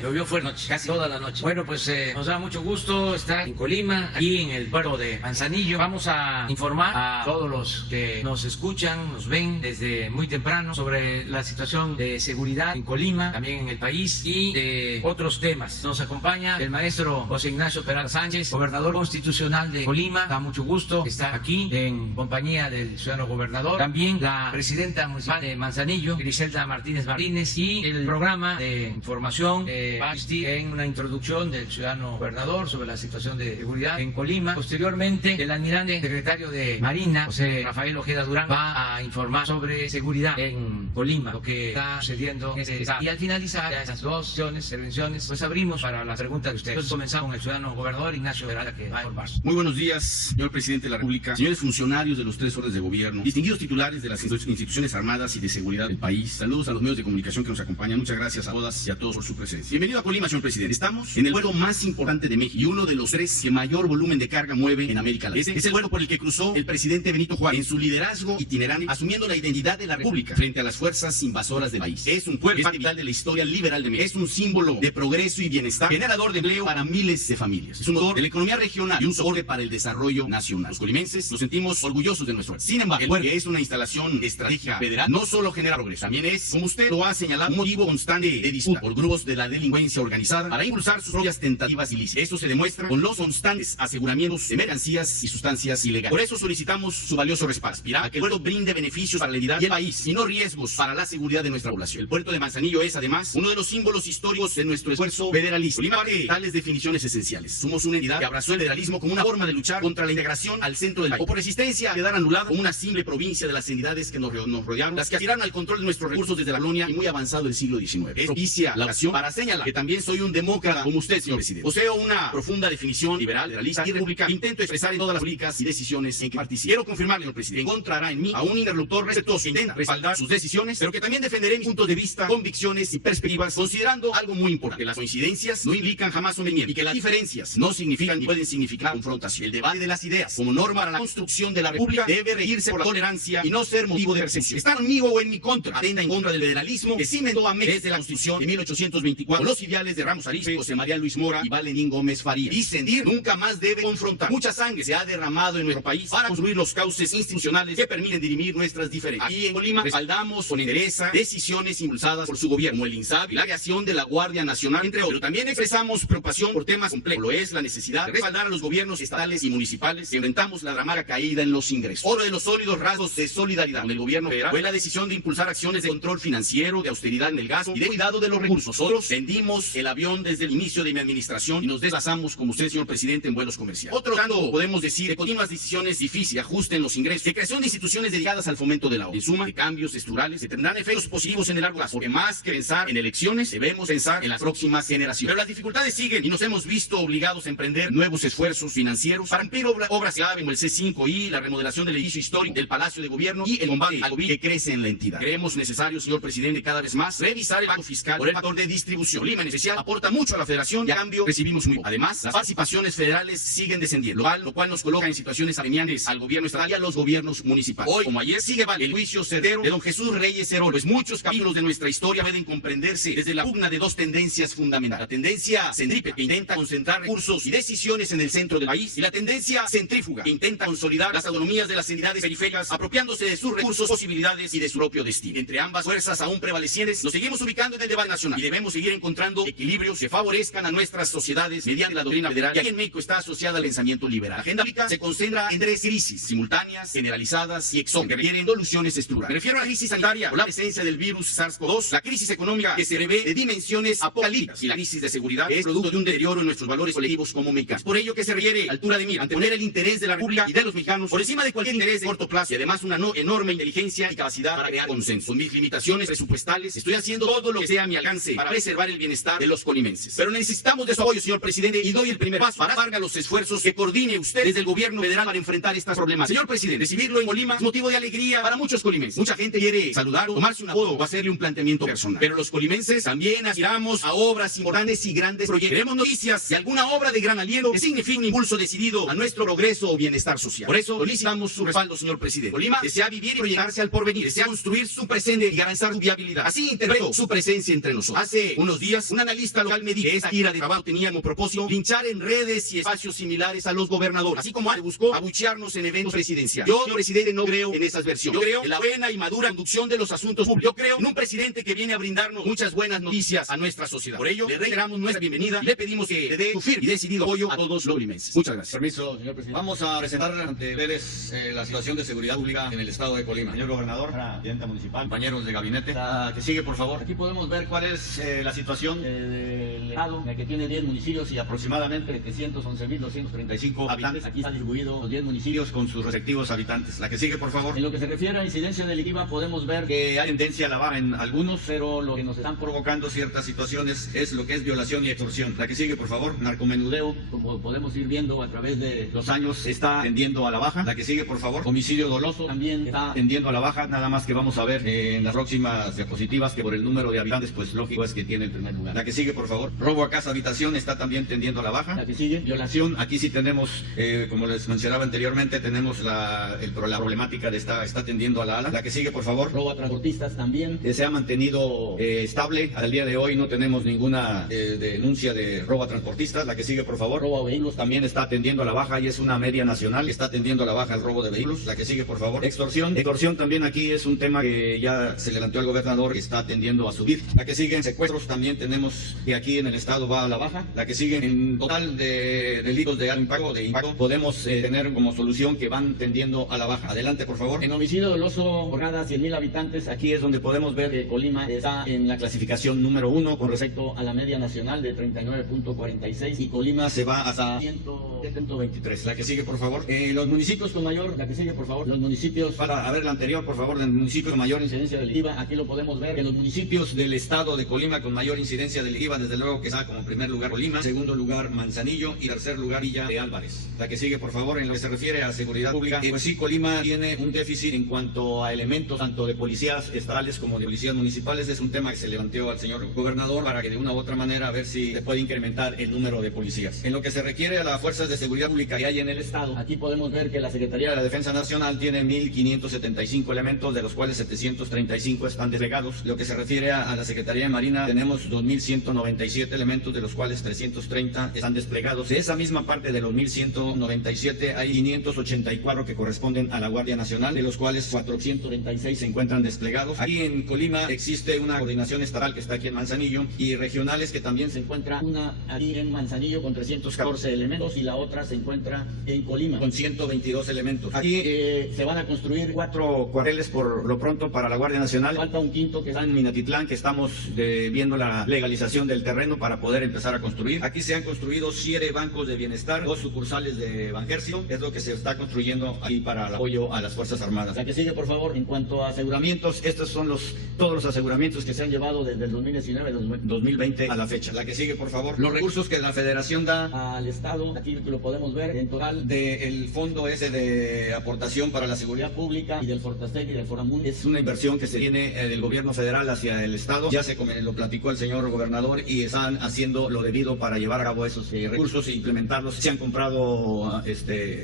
Llovió fuerte noche, casi toda la noche. Bueno, pues nos da mucho gusto estar en Colima, aquí en el puerto de Manzanillo. Vamos a informar a todos los que nos escuchan, nos ven desde muy temprano sobre la situación de seguridad en Colima, también en el país y de otros temas. Nos acompaña el maestro José Ignacio Peralta Sánchez, gobernador constitucional de Colima. Da mucho gusto estar aquí en compañía del ciudadano gobernador. También la presidenta municipal de Manzanillo, Griselda Martínez Martínez, y el programa de información va a asistir en una introducción del ciudadano gobernador sobre la situación de seguridad en Colima. Posteriormente, el almirante secretario de Marina, José Rafael Ojeda Durán, va a informar sobre seguridad en Colima, lo que está sucediendo en ese estado. Y al finalizar esas dos intervenciones, pues abrimos para las preguntas de ustedes. Entonces comenzamos con el ciudadano gobernador Ignacio Peralta, que va a informar. Muy buenos días, señor presidente de la República, señores funcionarios de los tres órdenes de gobierno, distinguidos titulares de las instituciones armadas y de seguridad del país. Saludos a los medios de comunicación que nos acompañan. Muchas gracias a todas y a todos por su presencia. Bienvenido a Colima, señor presidente. Estamos en el vuelo más importante de México y uno de los tres que mayor volumen de carga mueve en América Latina. Ese es el vuelo por el que cruzó el presidente Benito Juárez en su liderazgo itinerante, asumiendo la identidad de la República frente a las fuerzas invasoras del país. Es un pueblo vital de la historia liberal de México. Es un símbolo de progreso y bienestar, generador de empleo para miles de familias. Es un motor de la economía regional y un soporte para el desarrollo nacional. Los colimenses nos sentimos orgullosos de nuestro pueblo. Sin embargo, el puerto, que es una instalación de estrategia federal, no solo genera progreso, también es, como usted lo ha señalado, un motivo constante de disputa por grupos de la delincuencia organizada para impulsar sus propias tentativas ilícitas. Esto se demuestra con los constantes aseguramientos de mercancías y sustancias ilegales. Por eso solicitamos su valioso respaldo. Aspirar a que el puerto brinde beneficios para la entidad y el país y no riesgos para la seguridad de nuestra población. El puerto de Manzanillo es, además, uno de los símbolos históricos de nuestro esfuerzo federalista. Colima parte tales definiciones esenciales. Somos una entidad que abrazó el federalismo como una forma de luchar contra la integración al centro del país, o por resistencia a quedar anulada como una simple provincia de las entidades que nos rodearon, las que aspiraron al control de nuestros recursos desde la colonia y muy avanzado del siglo XIX. Es propicia la ocasión para señalar que también soy un demócrata como usted, señor presidente. Poseo una profunda definición liberal, federalista y republicana que intento expresar en todas las políticas y decisiones en que participo. Quiero confirmarle, señor presidente, que encontrará en mí a un interlocutor respetuoso que intenta respaldar sus decisiones, pero que también defenderé mis puntos de vista, convicciones y perspectivas, considerando algo muy importante: que las coincidencias no implican jamás sometimiento y que las diferencias no significan ni pueden significar confrontación. El debate de las ideas como norma para la construcción de la República debe regirse por la tolerancia y no ser motivo de persecución. Están conmigo o en mi contra, atenta en contra del federalismo que cimentó a México desde la Constitución de 1824, los ideales de Ramos Arizpe, José María Luis Mora y Valentín Gómez Faría. Disentir nunca más debe confrontar. Mucha sangre se ha derramado en nuestro país para construir los cauces institucionales que permiten dirimir nuestras diferencias. Aquí en Colima respaldamos con entereza decisiones impulsadas por su gobierno, como el INSABI, la creación de la Guardia Nacional, entre otros. Pero también expresamos preocupación por temas complejos, lo es la necesidad de respaldar a los gobiernos estatales y municipales que enfrentamos la dramática caída en los ingresos. Otro de los sólidos rasgos de solidaridad con el gobierno federal fue la decisión de impulsar acciones de control financiero, de austeridad en el gasto y de cuidado de los recursos. Nosotros vendimos el avión desde el inicio de mi administración y nos desplazamos, como usted, señor presidente, en vuelos comerciales. Otro tanto podemos decir de continuas decisiones difíciles, de ajuste en los ingresos, de creación de instituciones dedicadas al fomento del ahorro. En suma, de cambios estructurales que tendrán efectos positivos en el largo plazo, porque más que pensar en elecciones, debemos pensar en las próximas generaciones. Pero las dificultades siguen y nos hemos visto obligados a emprender nuevos esfuerzos financieros para cumplir obras clave como el C5I, la remodelación del edificio histórico del Palacio de Gobierno y el combate al COVID que crece en la entidad. Creemos necesario, señor presidente, cada vez más revisar el pacto fiscal por el factor de distribución. Colima en especial aporta mucho a la federación y a cambio recibimos muy poco. Además, las participaciones federales siguen descendiendo, lo cual nos coloca en situaciones apremiantes al gobierno estatal y a los gobiernos municipales. Hoy, como ayer, sigue el juicio certero de don Jesús Reyes Heroles, pues muchos capítulos de nuestra historia pueden comprenderse desde la pugna de dos tendencias fundamentales: la tendencia centrípeta, que intenta concentrar recursos y decisiones en el centro del país, y la tendencia centrífuga, que intenta consolidar las autonomías de las entidades periféricas, apropiándose de sus recursos, posibilidades y de su propio destino. Entre ambas fuerzas aún prevalecientes, nos seguimos ubicando en el debate nacional y debemos seguir encontrando equilibrios que favorezcan a nuestras sociedades mediante la doctrina federal, y aquí en México está asociada al pensamiento liberal. La agenda pública se concentra en tres crisis simultáneas, generalizadas y exógenas, que requieren soluciones estructurales. Me refiero a la crisis sanitaria por la presencia del virus SARS-CoV-2, la crisis económica, que se revé de dimensiones apocalípticas, y la crisis de seguridad, que es producto de un deterioro en nuestros valores colectivos como mexicanos. Por ello que se requiere altura de mira, anteponer el interés de la República y de los mexicanos por encima de cualquier interés de corto plazo, y además una enorme inteligencia y capacidad para crear consenso. Con mis limitaciones presupuestales, estoy haciendo todo lo que sea a mi alcance para preservar el bienestar de los colimenses. Pero necesitamos de su apoyo, señor presidente, y doy el primer paso para dar los esfuerzos que coordine usted desde el gobierno federal para enfrentar estas problemas. Señor presidente, recibirlo en Colima es motivo de alegría para muchos colimenses. Mucha gente quiere saludar o tomarse una foto o hacerle un planteamiento personal. Pero los colimenses también aspiramos a obras importantes y grandes proyectos. Queremos noticias de alguna obra de gran aliento que signifique un impulso decidido a nuestro progreso o bienestar social. Por eso solicitamos su respaldo, señor presidente. Colima desea vivir y proyectarse al porvenir, desea construir su presente y garantizar su viabilidad. Así interpreto su presencia entre nosotros. Hace unos días días, un analista local me dijo que esa gira de trabajo tenía como propósito linchar en redes y espacios similares a los gobernadores, así como buscó abuchearnos en eventos presidenciales. Yo, señor presidente, no creo en esas versiones. Yo creo en la buena y madura conducción de los asuntos públicos. Yo creo en un presidente que viene a brindarnos muchas buenas noticias a nuestra sociedad. Por ello, le reiteramos nuestra bienvenida y le pedimos que le dé su firme y decidido apoyo a todos los colimenses. Muchas gracias. Permiso, señor presidente. Vamos a presentar ante ustedes la situación de seguridad pública en el estado de Colima. Señor gobernador, presidenta municipal, compañeros de gabinete. La que sigue, por favor. Aquí podemos ver cuál es la situación del estado, que tiene 10 municipios y aproximadamente 711.235 habitantes. Aquí están distribuidos los 10 municipios con sus respectivos habitantes. La que sigue, por favor. En lo que se refiere a incidencia delictiva, podemos ver que hay tendencia a la baja en algunos, pero lo que nos están provocando ciertas situaciones es lo que es violación y extorsión. La que sigue, por favor. Narcomenudeo, como podemos ir viendo a través de los años, está tendiendo a la baja. La que sigue, por favor. Homicidio doloso también está tendiendo a la baja, nada más que vamos a ver en las próximas diapositivas que por el número de habitantes, pues lógico es que tiene el primer lugar. La que sigue, por favor. Robo a casa habitación está también tendiendo a la baja. La que sigue. Violación, aquí sí tenemos, como les mencionaba anteriormente, tenemos la problemática de está tendiendo a la ala. La que sigue, por favor. Robo a transportistas también se ha mantenido estable. Al día de hoy no tenemos ninguna denuncia de robo a transportistas. La que sigue, por favor. Robo a vehículos también está tendiendo a la baja y es una media nacional. Está tendiendo a la baja el robo de vehículos. La que sigue, por favor. Extorsión. Extorsión también aquí es un tema que ya se le planteó al gobernador, que está tendiendo a subir. La que sigue, secuestros también tenemos que aquí en el estado va a la baja. La que sigue, en total de delitos de alto impacto, podemos tener como solución que van tendiendo a la baja. Adelante, por favor. En homicidio doloso por cada 100.000 habitantes, aquí es donde podemos ver que Colima está en la clasificación número 1 con respecto a la media nacional de 39.46 y Colima se va hasta 123. La que sigue, por favor. Los municipios con mayor, la que sigue, por favor. Los municipios, para ver la anterior, por favor, del municipio con mayor incidencia delictiva, aquí lo podemos ver, que los municipios del estado de Colima con mayor incidencia delictiva, desde luego que está como primer lugar Colima, segundo lugar Manzanillo y tercer lugar Villa de Álvarez. La que sigue, por favor, en lo que se refiere a seguridad pública, pues sí, Colima tiene un déficit en cuanto a elementos tanto de policías estatales como de policías municipales. Es un tema que se levantó al señor gobernador para que de una u otra manera a ver si se puede incrementar el número de policías. En lo que se refiere a las fuerzas de seguridad pública que hay en el estado, aquí podemos ver que la Secretaría de la Defensa Nacional tiene 1.575 elementos, de los cuales 735 están desplegados. Lo que se refiere a la Secretaría de Marina, tenemos 2.197 elementos, de los cuales 330 están desplegados. De esa misma parte de los 1.197 hay 584 que corresponden a la Guardia Nacional, de los cuales 436 se encuentran desplegados. Aquí en Colima existe una coordinación estatal que está aquí en Manzanillo y regionales que también se encuentra una aquí en Manzanillo con 314 elementos y la otra se encuentra en Colima con 122 elementos. Aquí se van a construir 4 cuarteles por lo pronto para la Guardia Nacional. Falta un quinto que está en Minatitlán, que estamos viendo la legalización del terreno para poder empezar a construir. Aquí se han construido 7 bancos de bienestar, 2 sucursales de Banjercio, es lo que se está construyendo ahí para el apoyo a las Fuerzas Armadas. La que sigue, por favor. En cuanto a aseguramientos, estos son todos los aseguramientos que se han llevado desde el 2019 2020 a la fecha. La que sigue, por favor. Los recursos que la Federación da al Estado, aquí lo podemos ver, en total del fondo ese de aportación para la seguridad pública y del Fortastec y del Foramun, es una inversión que se tiene del gobierno federal hacia el Estado. Ya lo platicó el señor gobernador y están haciendo lo debido para llevar a cabo esos recursos e implementarlos. Se han comprado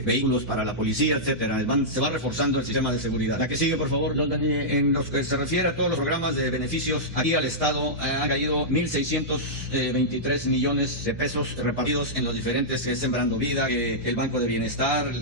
vehículos para la policía, etcétera. Se va reforzando el sistema de seguridad. La que sigue, por favor. En lo que se refiere a todos los programas de beneficios, aquí al Estado han caído 1.623 millones de pesos repartidos en los diferentes, Sembrando Vida, el Banco de Bienestar,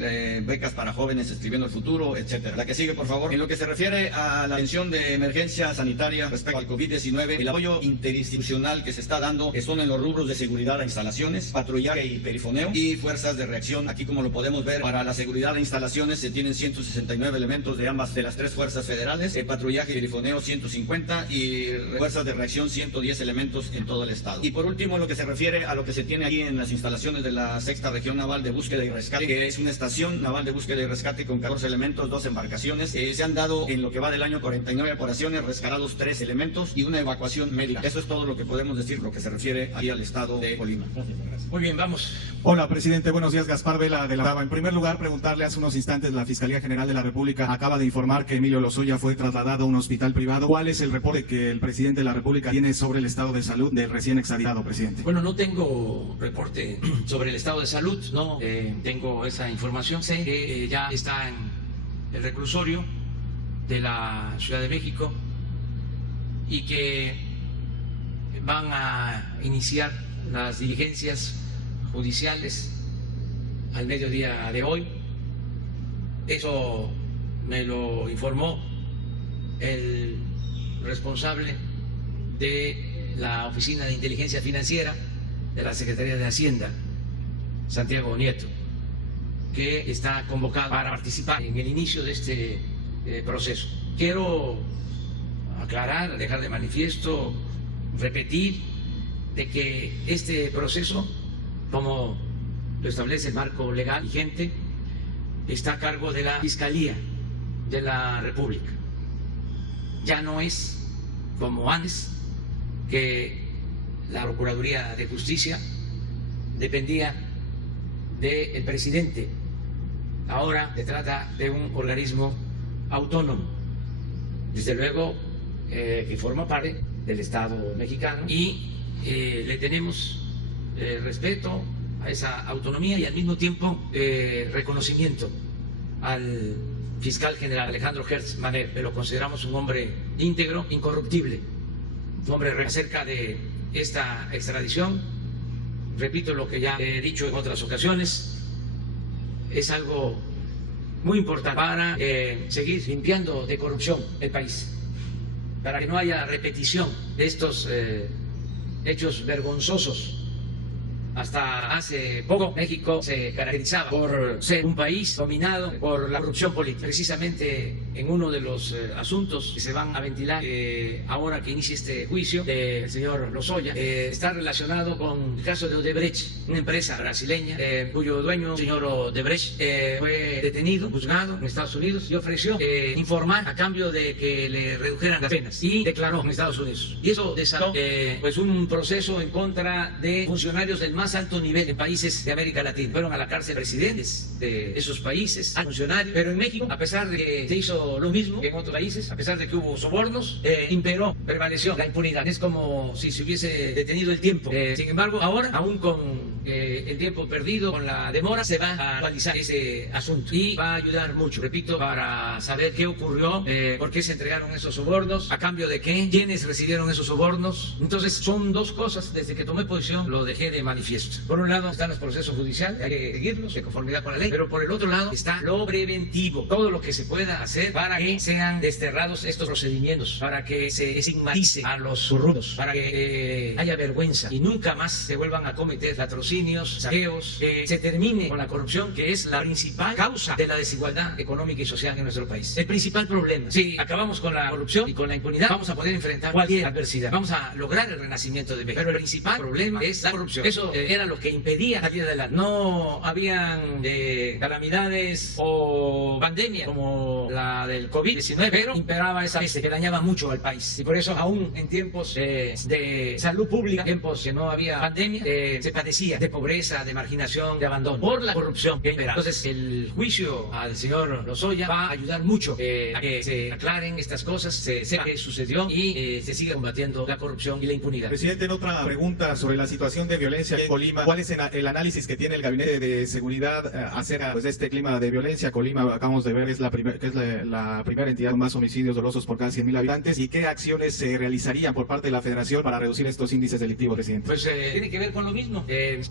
becas para jóvenes escribiendo el futuro, etcétera. La que sigue, por favor. En lo que se refiere a la atención de emergencia sanitaria respecto al COVID-19, el apoyo interinstitucional que se está dando son en los rubros de seguridad a instalaciones, patrullaje y perifoneo y fuerzas de reacción. Aquí, como lo podemos ver, para la seguridad de instalaciones se tienen 169 elementos de ambas de las 3 fuerzas federales, patrullaje y perifoneo 150 y fuerzas de reacción 110 elementos en todo el estado. Y por último, lo que se refiere a lo que se tiene aquí en las instalaciones de la 6ª Región Naval de Búsqueda y Rescate, que es una estación naval de búsqueda y rescate con 14 elementos, 2 embarcaciones. Se han dado en lo que va del año 49 operaciones, rescatados 3 elementos y una evacuación médica. Eso es todo lo que podemos decir, lo que se refiere aquí al estado de Colima. Gracias. Muy bien, vamos. Hola, presidente. Buenos días. Gaspar Vela de la Brava. En primer lugar, preguntarle, hace unos instantes la Fiscalía General de la República acaba de informar que Emilio Lozoya fue trasladado a un hospital privado. ¿Cuál es el reporte que el presidente de la República tiene sobre el estado de salud del recién extraditado, presidente? Bueno, no tengo reporte sobre el estado de salud, no tengo esa información. Sé que ya está en el reclusorio de la Ciudad de México y que van a iniciar las diligencias judiciales al mediodía de hoy. Eso me lo informó el responsable de la Oficina de Inteligencia Financiera de la Secretaría de Hacienda, Santiago Nieto, que está convocado para participar en el inicio de este proceso. Quiero aclarar, dejar de manifiesto, repetir de que este proceso, como lo establece el marco legal vigente, está a cargo de la Fiscalía de la República. Ya no es como antes, que la Procuraduría de Justicia dependía del presidente. Ahora se trata de un organismo autónomo, desde luego que forma parte del Estado mexicano, y le tenemos respeto a esa autonomía y al mismo tiempo reconocimiento al fiscal general Alejandro Gertz Manero, que lo consideramos un hombre íntegro, incorruptible, un hombre acerca de esta extradición. Repito lo que ya he dicho en otras ocasiones, es algo muy importante para seguir limpiando de corrupción el país, para que no haya repetición de estos hechos vergonzosos. Hasta hace poco México se caracterizaba por ser un país dominado por la corrupción política. Precisamente en uno de los asuntos que se van a ventilar ahora que inicia este juicio del señor Lozoya, está relacionado con el caso de Odebrecht, una empresa brasileña cuyo dueño, el señor Odebrecht, fue detenido, juzgado en Estados Unidos y ofreció informar a cambio de que le redujeran las penas, y declaró en Estados Unidos. Y eso desató pues un proceso en contra de funcionarios del más alto nivel en países de América Latina. Fueron a la cárcel presidentes de esos países, funcionarios, pero en México, a pesar de que se hizo lo mismo que en otros países, a pesar de que hubo sobornos, prevaleció la impunidad. Es como si se hubiese detenido el tiempo. Sin embargo, ahora, aún con el tiempo perdido, con la demora, se va a actualizar ese asunto y va a ayudar mucho, repito, para saber qué ocurrió, por qué se entregaron esos sobornos, a cambio de qué, quiénes recibieron esos sobornos. Entonces, son dos cosas. Desde que tomé posición lo dejé de manifiesto. Por un lado están los procesos judiciales, hay que seguirlos de conformidad con la ley, pero por el otro lado está lo preventivo, todo lo que se pueda hacer para que sean desterrados estos procedimientos, para que se estigmatice a los corruptos, para que haya vergüenza y nunca más se vuelvan a cometer latrocinios, saqueos, que se termine con la corrupción, que es la principal causa de la desigualdad económica y social en nuestro país. El principal problema. Si acabamos con la corrupción y con la impunidad, vamos a poder enfrentar cualquier adversidad, vamos a lograr el renacimiento de México, pero el principal problema es la corrupción. Eso era lo que impedía salir adelante. No habían calamidades o pandemias como la del COVID-19, pero imperaba esa peste que dañaba mucho al país. Y por eso, aún en tiempos de salud pública, tiempos que no había pandemia, se padecía de pobreza, de marginación, de abandono, por la corrupción que imperaba. Entonces, el juicio al señor Lozoya va a ayudar mucho a que se aclaren estas cosas, se sepa qué sucedió y se siga combatiendo la corrupción y la impunidad. Presidente, en otra pregunta sobre la situación de violencia en Colima, ¿cuál es el análisis que tiene el Gabinete de Seguridad acerca de este clima de violencia? Colima, acabamos de ver, es la primera entidad con más homicidios dolosos por cada 100.000 habitantes. ¿Y qué acciones se realizarían por parte de la Federación para reducir estos índices delictivos, presidente? Pues tiene que ver con lo mismo,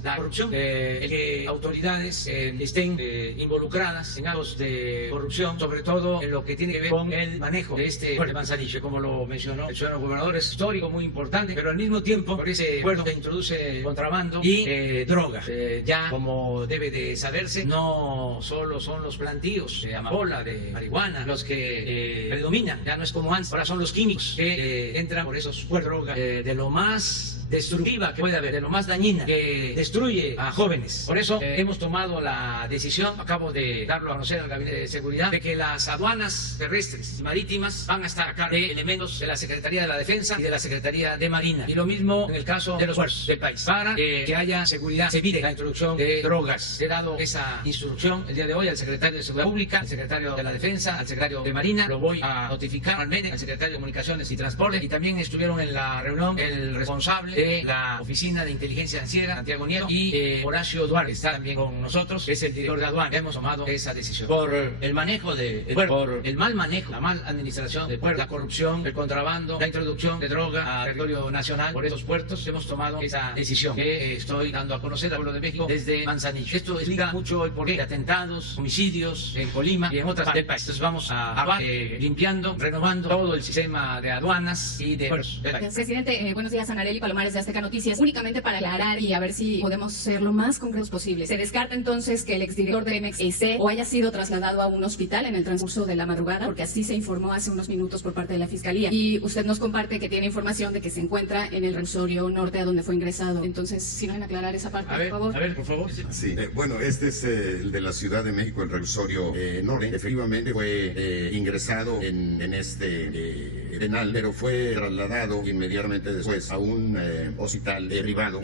la corrupción, el que autoridades estén involucradas en actos de corrupción, sobre todo en lo que tiene que ver con el manejo de este puerto de Manzanillo. Como lo mencionó el señor gobernador, es histórico, muy importante, pero al mismo tiempo por ese puerto se introduce contrabando y droga. Ya, como debe de saberse, no solo son los plantíos de amapola, de marihuana, los que predominan, ya no es como antes, ahora son los químicos que entran por esos puertos de droga, de lo más destructiva que puede haber, de lo más dañina, que destruye a jóvenes. Por eso hemos tomado la decisión, acabo de darlo a conocer al Gabinete de Seguridad, de que las aduanas terrestres y marítimas van a estar a cargo de elementos de la Secretaría de la Defensa y de la Secretaría de Marina. Y lo mismo en el caso de los puertos del país, para que haya seguridad, se evite la introducción de drogas. He dado esa instrucción el día de hoy al secretario de Seguridad Pública, al secretario de la Defensa, al secretario de Marina. Lo voy a notificar al secretario de Comunicaciones y Transporte, y también estuvieron en la reunión el responsable de la Oficina de Inteligencia Financiera, Santiago Nieto, y Horacio Duarte está también con nosotros, que es el director de aduana. Hemos tomado esa decisión por el manejo del puerto, por el mal manejo, la mal administración del puerto, la corrupción, el contrabando, la introducción de droga al territorio nacional por esos puertos. Hemos tomado esa decisión que estoy dando a conocer al pueblo de México desde Manzanillo. Esto explica mucho el porqué de atentados, homicidios en Colima y en otras partes del país. Entonces vamos a limpiando, renovando todo el sistema de aduanas y de puertos del país. Presidente, buenos días, Anareli Palomares de Azteca Noticias. Únicamente para aclarar y a ver si podemos ser lo más concretos posible. ¿Se descarta entonces que el exdirector de Pemex esté o haya sido trasladado a un hospital en el transcurso de la madrugada? Porque así se informó hace unos minutos por parte de la Fiscalía. Y usted nos comparte que tiene información de que se encuentra en el reclusorio norte a donde fue ingresado. Entonces, si no van a aclarar esa parte, por favor. A ver, por favor. Sí, bueno, este es el de la Ciudad de México, el reclusorio norte. Efectivamente fue ingresado en este penal, pero fue trasladado inmediatamente después a un hospital privado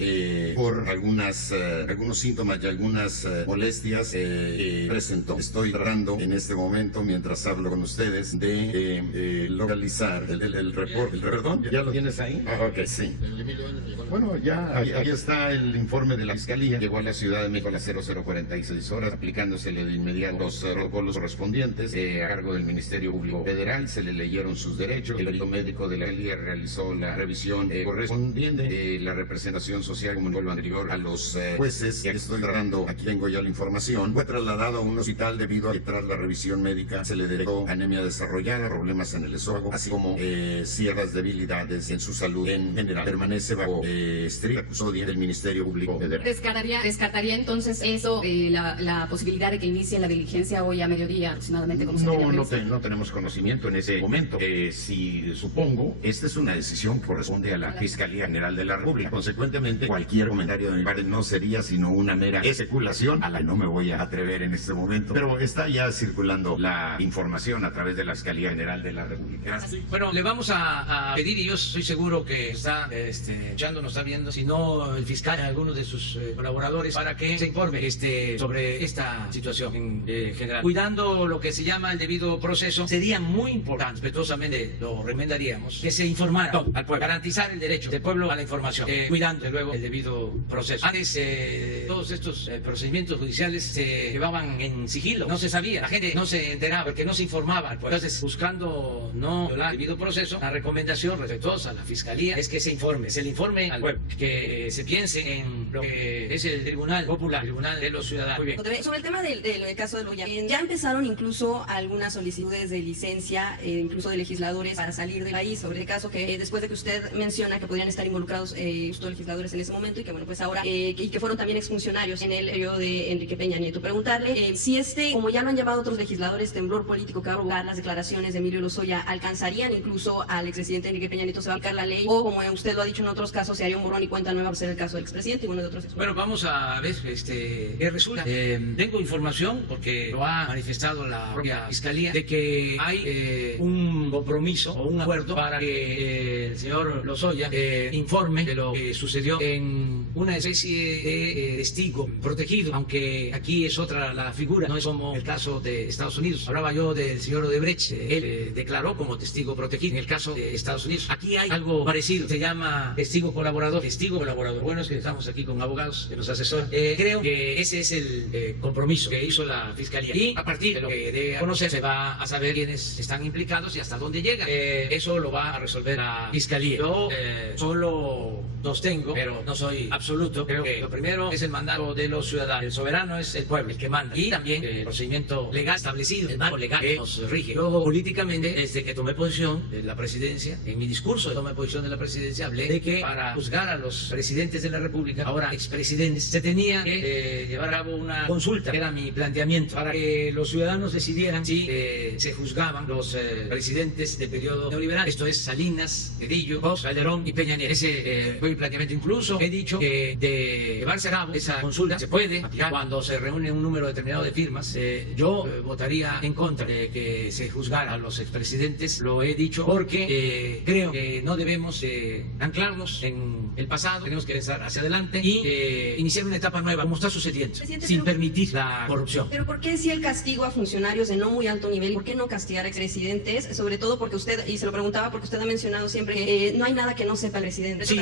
por algunos síntomas y algunas molestias que presentó. Estoy tratando en este momento, mientras hablo con ustedes, de localizar el reporte. ¿Perdón? ¿Ya lo tienes ahí? Ok, sí. Bueno, ya ahí está el informe de la Fiscalía. Llegó a la Ciudad de México a las 00:46 horas, aplicándosele de inmediato los protocolos correspondientes a cargo del Ministerio Público Federal. Se le leyeron sus derechos. El perito médico de la Fiscalía realizó la revisión correspondiente. La representación social comunicó lo anterior a los jueces. Ya estoy tratando, aquí tengo ya la información. Fue trasladado a un hospital debido a que tras la revisión médica se le detectó anemia desarrollada, problemas en el esófago, así como ciertas debilidades en su salud en general. Permanece bajo estricta custodia del Ministerio Público Federal. ¿Descartaría entonces eso, la posibilidad de que inicie la diligencia hoy a mediodía aproximadamente? Como No tenemos conocimiento en ese momento. Si supongo, esta es una decisión que corresponde a la Fiscalía General de la República. Consecuentemente, cualquier comentario de mi parte no sería sino una mera especulación a la que no me voy a atrever en este momento. Pero está ya circulando la información a través de la Fiscalía General de la República. Bueno, le vamos a pedir, y yo estoy seguro que está escuchando, nos está viendo, si no el fiscal, algunos de sus colaboradores, para que se informe sobre esta situación en general. Cuidando lo que se llama el debido proceso, sería muy importante, respetuosamente lo recomendaríamos, que se informara todo al pueblo, garantizar el derecho del pueblo a la información, cuidando luego el debido proceso. Antes, todos estos procedimientos judiciales se llevaban en sigilo, no se sabía, la gente no se enteraba porque no se informaba al pueblo. Entonces, buscando no violar el debido proceso, la recomendación respetuosa a la Fiscalía es que se le informe al pueblo, que se piense en lo que es el Tribunal Popular, el Tribunal de los Ciudadanos. Muy bien. Sobre el tema del caso de Loya, ya empezaron incluso algunas solicitudes de licencia, incluso de legisladores para salir del país, sobre el caso que después de que usted menciona que podrían estar involucrados justo legisladores en ese momento y que bueno, pues ahora, y que fueron también exfuncionarios en el periodo de Enrique Peña Nieto. Preguntarle si como ya lo han llamado otros legisladores, temblor político que va a provocar las declaraciones de Emilio Lozoya, alcanzarían incluso al expresidente Enrique Peña Nieto, se va a aplicar la ley, o como usted lo ha dicho en otros casos, se haría un borrón y cuenta nueva por ser el caso del expresidente y bueno, de otros. Bueno, vamos a ver qué resulta. Tengo información, porque lo ha manifestado la propia Fiscalía, de que hay un compromiso o un acuerdo para que el señor Lozoya informe de lo que sucedió en una especie de testigo protegido, aunque aquí es otra la figura, no es como el caso de Estados Unidos. Hablaba yo del señor Odebrecht, él declaró como testigo protegido en el caso de Estados Unidos. Aquí hay algo parecido, se llama testigo colaborador. Bueno, es que estamos aquí con abogados que nos asesoran. Creo que ese es el compromiso que hizo la Fiscalía, y a partir de lo que dé a conocer se va a saber quiénes están implicados y hasta dónde llega. Eso lo va a resolver la Fiscalía. Yo solo sostengo, pero no soy absoluto. Creo que lo primero es el mandato de los ciudadanos. El soberano es el pueblo, el que manda, y también el procedimiento legal establecido, el marco legal que nos rige. Yo políticamente, desde que tomé posición de la presidencia, en mi discurso de toma de posición de la presidencia, hablé de que para juzgar a los presidentes de la República, ahora expresidentes, se tenía que llevar a cabo una consulta, que era mi planteamiento, para que los ciudadanos decidieran si se juzgaban los presidentes del periodo neoliberal, esto es Salinas, Cedillo, Fox, Calderón y Peña Nieto. Ese fue mi planteamiento. Incluso he dicho que de llevarse a cabo esa consulta se puede aplicar cuando se reúne un número determinado de firmas. Yo votaría en contra de que se juzgara a los expresidentes, lo he dicho, porque creo que no debemos anclarnos en el pasado, tenemos que pensar hacia adelante, y y iniciar una etapa nueva, como está sucediendo, sin permitir la corrupción. Pero ¿por qué si el castigo a funcionarios de no muy alto nivel, por qué no castigar a expresidentes? Sobre todo porque usted, y se lo preguntaba porque usted ha mencionado siempre que no hay nada que no sepa el presidente. Si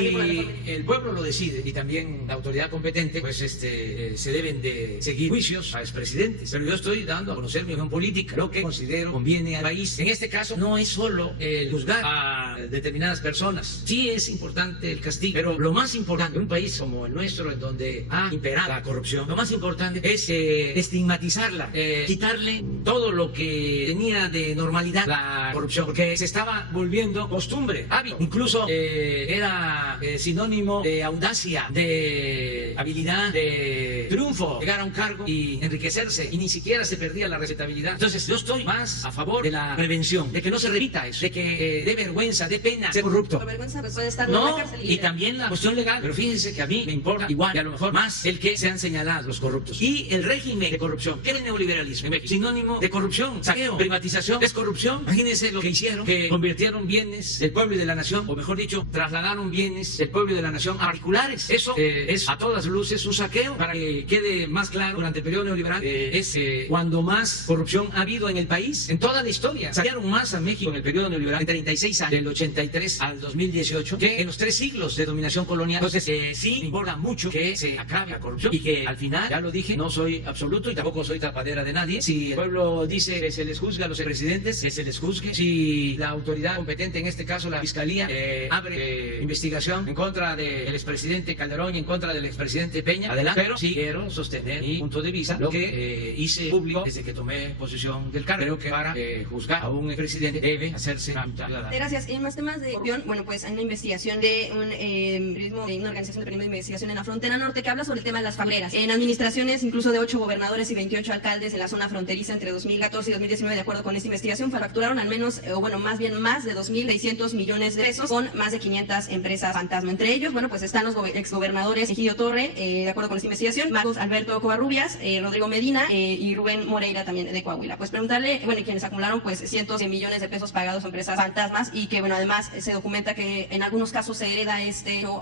el pueblo lo decide y también la autoridad competente, pues se deben de seguir juicios a expresidentes. Pero yo estoy dando a conocer mi opinión política, lo que considero conviene al país. En este caso no es solo el juzgar a determinadas personas. Sí es importante el castigo, pero lo más importante en un país como el nuestro, en donde ha imperado la corrupción, lo más importante es estigmatizarla, quitarle todo lo que tenía de normalidad la corrupción, porque se estaba volviendo costumbre, hábito. Incluso era sinónimo de audacia, de habilidad, de triunfo, llegar a un cargo y enriquecerse, y ni siquiera se perdía la respetabilidad. Entonces yo estoy más a favor de la prevención, de que no se repita eso, de que dé vergüenza, dé pena ser corrupto. Por vergüenza, pues puede estar no, en la cárcel y también la cuestión legal, pero fíjense que a mí me importa igual, y a lo mejor más, el que sean señalados los corruptos. Y el régimen de corrupción, ¿qué es el neoliberalismo en México? Sinónimo de corrupción, saqueo, privatización, es corrupción. Imagínense lo que hicieron, que convirtieron bienes del pueblo y de la nación, o mejor dicho, trasladaron bienes del pueblo y de la nación a particulares. Eso es a todas luces un saqueo. Para que quede más claro, durante el periodo neoliberal es cuando más corrupción ha habido en el país, en toda la historia. Saquearon más a México en el periodo neoliberal, en 36 años, del 83 al 2018, que en los 3 siglos de dominación colonial. Entonces sí me importa mucho que se acabe la corrupción y que al final, ya lo dije, no soy absoluto y tampoco soy tapadera de nadie. Si el pueblo dice que se les juzga a los expresidentes, que se les juzgue. Si la autoridad competente, en este caso la Fiscalía, abre investigación en contra del expresidente Calderón y en contra del expresidente Peña, adelante. Pero sí quiero sostener mi punto de vista, lo que hice público desde que tomé posesión del cargo. Creo que para juzgar a un expresidente debe hacerse una ciudadana. Gracias. En más temas de corrupción, bueno, pues hay una investigación de una organización de periodismo de investigación en la frontera norte que habla sobre el tema de las fableras. En administraciones incluso de 8 gobernadores y 28 alcaldes en la zona fronteriza entre 2014 y 2019, de acuerdo con esta investigación, facturaron al menos, o bueno, más bien más de 2.600 millones de pesos con más de 500 empresas fantasma. Entre ellos, bueno, pues están los exgobernadores Egidio Torre, de acuerdo con esta investigación, Marcos Alberto Covarrubias, Rodrigo Medina y Rubén Moreira, también de Coahuila. Pues preguntarle, bueno, y quienes acumularon pues cientos de millones de pesos pagados a empresas fantasmas, y que bueno, además se documenta que en algunos casos se hereda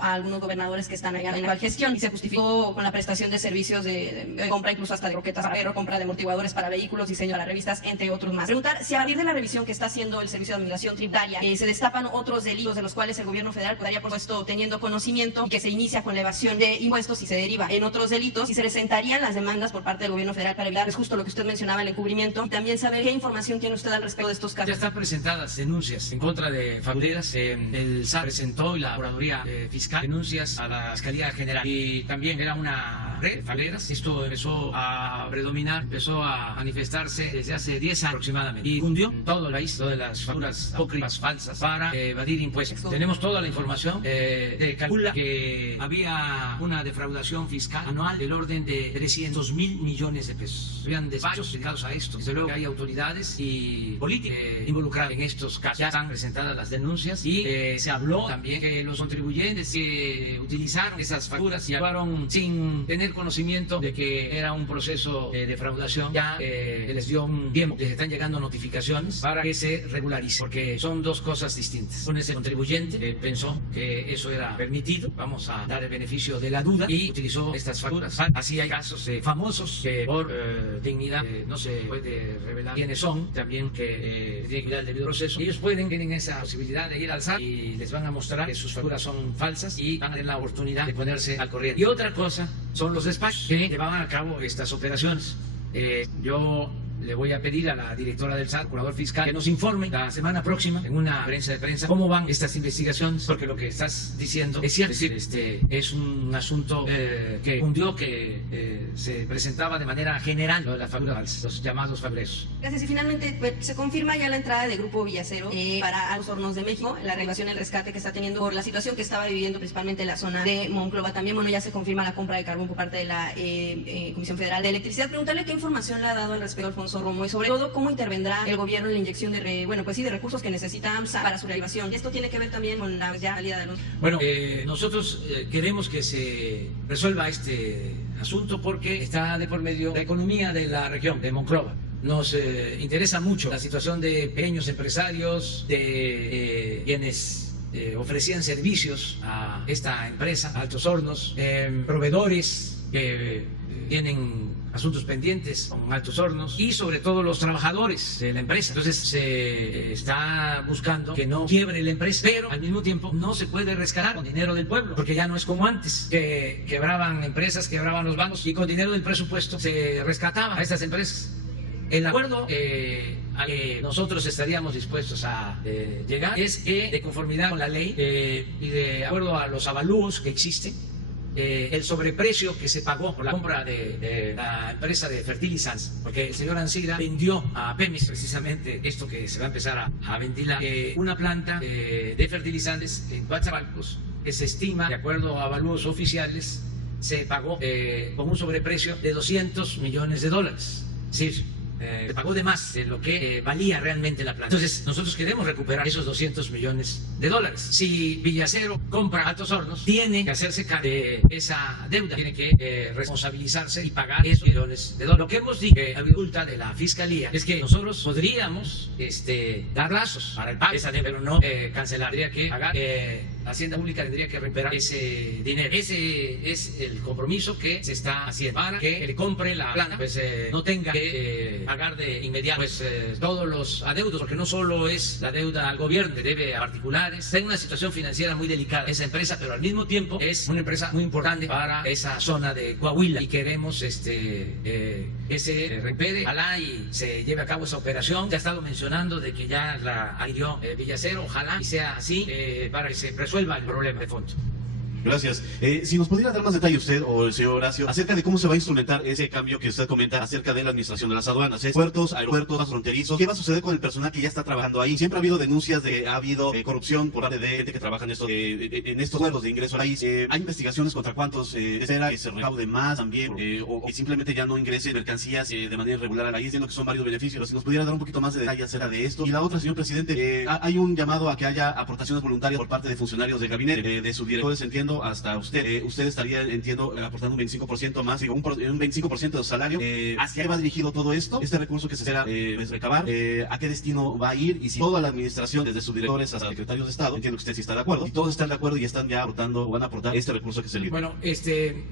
a algunos gobernadores que están allá en la gestión, y se justificó con la prestación de servicios de compra incluso hasta de roquetas para perro, compra de amortiguadores para vehículos, diseño para revistas, entre otros más. Preguntar si a partir de la revisión que está haciendo el Servicio de Administración Tributaria se destapan otros delitos de los cuales el gobierno federal podría, por supuesto, teniendo conocimiento, y que se inicia con la evasión de impuestos y se deriva en otros delitos, y se presentarían las demandas por parte del gobierno federal para evitar, es justo lo que usted mencionaba, el encubrimiento, y también saber qué información tiene usted al respecto de estos casos. Ya están presentadas denuncias en contra de fableras. El SAT presentó, y la Procuraduría Fiscal, denuncias a la Fiscalía General, y también era una red de fableras. Esto empezó a predominar, empezó a manifestarse desde hace 10 años aproximadamente, y fundió en todo el país todas las facturas apócrifas falsas para evadir impuestos. Tenemos toda la información. Calcula que había una defraudación fiscal anual del orden de 300.000 millones de pesos. Habían despachos dedicados a esto. Desde luego que hay autoridades y políticos involucrados en estos casos. Ya están presentadas las denuncias, y se habló también que los contribuyentes que utilizaron esas facturas y actuaron sin tener conocimiento de que era un proceso de defraudación, ya les dio un tiempo, les están llegando notificaciones para que se regularice, porque son dos cosas distintas. Ese contribuyente pensó que eso era permitido, vamos a dar el beneficio de la duda, y utilizó estas facturas. Así hay casos famosos que por dignidad no se puede revelar quiénes son, también que tienen que dar el debido proceso. Ellos tienen esa posibilidad de ir al SAT y les van a mostrar que sus facturas son falsas, y van a tener la oportunidad de ponerse al corriente. Y otra cosa son los despachos que llevaban a cabo estas operaciones. Yo le voy a pedir a la directora del SAT, procurador fiscal, que nos informe la semana próxima en una conferencia de prensa cómo van estas investigaciones, porque lo que estás diciendo es cierto. Es decir, es un asunto que hundió, que se presentaba de manera general, lo de las facturas falsas, los llamados fableros. Gracias. Y finalmente pues, se confirma ya la entrada del Grupo Villacero para Los Hornos de México, la relación, el rescate que está teniendo por la situación que estaba viviendo principalmente en la zona de Monclova. También, bueno, ya se confirma la compra de carbón por parte de la Comisión Federal de Electricidad. Preguntarle qué información le ha dado al respecto Alfonso Romo, y sobre todo cómo intervendrá el gobierno en la inyección de de recursos que necesita AMSA para su reactivación. Esto tiene que ver también con la ya salida de los... Bueno, nosotros queremos que se resuelva este asunto, porque está de por medio la economía de la región de Monclova. Nos interesa mucho la situación de pequeños empresarios, de quienes ofrecían servicios a esta empresa, Altos Hornos, proveedores que tienen asuntos pendientes con Altos Hornos y sobre todo los trabajadores de la empresa. Entonces se está buscando que no quiebre la empresa, pero al mismo tiempo no se puede rescatar con dinero del pueblo, porque ya no es como antes, que quebraban empresas, quebraban los bancos y con dinero del presupuesto se rescataba a estas empresas. El acuerdo a que nosotros estaríamos dispuestos a llegar es que, de conformidad con la ley y de acuerdo a los avalúos que existen, el sobreprecio que se pagó por la compra de la empresa de fertilizantes, porque el señor Ancira vendió a Pemex precisamente esto que se va a empezar a ventilar, una planta de fertilizantes en Coatzacoalcos, que se estima, de acuerdo a avalúos oficiales, se pagó con un sobreprecio de $200 millones. Es decir, se pagó de más de lo que valía realmente la planta. Entonces, nosotros queremos recuperar esos $200 millones. Si Villacero compra Altos Hornos, tiene que hacerse cargo de esa deuda, tiene que responsabilizarse y pagar esos $200 millones. Lo que hemos dicho, a consulta de la Fiscalía, es que nosotros podríamos dar plazos para el pago de esa deuda, pero no cancelar. Tendría que pagar, Hacienda Pública tendría que recuperar ese dinero. Ese es el compromiso que se está haciendo para que el compre la planta, pues no tenga que pagar de inmediato todos los adeudos, porque no solo es la deuda al gobierno, que debe a particulares. Está en una situación financiera muy delicada esa empresa, pero al mismo tiempo es una empresa muy importante para esa zona de Coahuila y queremos que se recupere, ojalá y se lleve a cabo esa operación. Se ha estado mencionando de que ya la adquirió Villacero, ojalá y sea así para que se resuelva el problema de fondo. Gracias. Si nos pudiera dar más detalle usted o el señor Horacio acerca de cómo se va a instrumentar ese cambio que usted comenta acerca de la administración de las aduanas, puertos, aeropuertos, fronterizos. ¿Qué va a suceder con el personal que ya está trabajando ahí? Siempre ha habido denuncias de ha habido corrupción por parte de gente que trabaja en estos vuelos de ingreso al país. ¿Hay investigaciones contra cuántos espera que se recaude más también o que simplemente ya no ingresen mercancías de manera irregular al país? Entiendo que son varios beneficios. Si nos pudiera dar un poquito más de detalle acerca de esto. Y la otra, señor presidente, hay un llamado a que haya aportaciones voluntarias por parte de funcionarios del gabinete, de subdirectores, entiendo, hasta usted. Usted estaría, entiendo, aportando un 25% más, digo, un 25% de salario. ¿Hacia qué va dirigido todo esto? Este recurso que se espera recabar, ¿a qué destino va a ir? Y si toda la administración, desde subdirectores hasta secretarios de Estado, entiendo que usted sí está de acuerdo, y todos están de acuerdo y están ya aportando o van a aportar este recurso que se le... Bueno,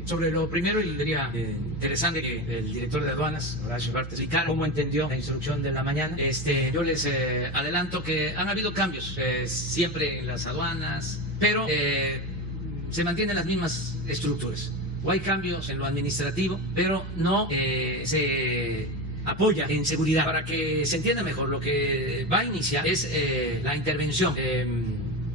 sobre lo primero, y diría interesante que el director de aduanas, Horacio Ugarte, explicara cómo entendió la instrucción de la mañana. Yo les adelanto que han habido cambios siempre en las aduanas, pero se mantienen las mismas estructuras. O hay cambios en lo administrativo, pero no se apoya en seguridad. Para que se entienda mejor, lo que va a iniciar es la intervención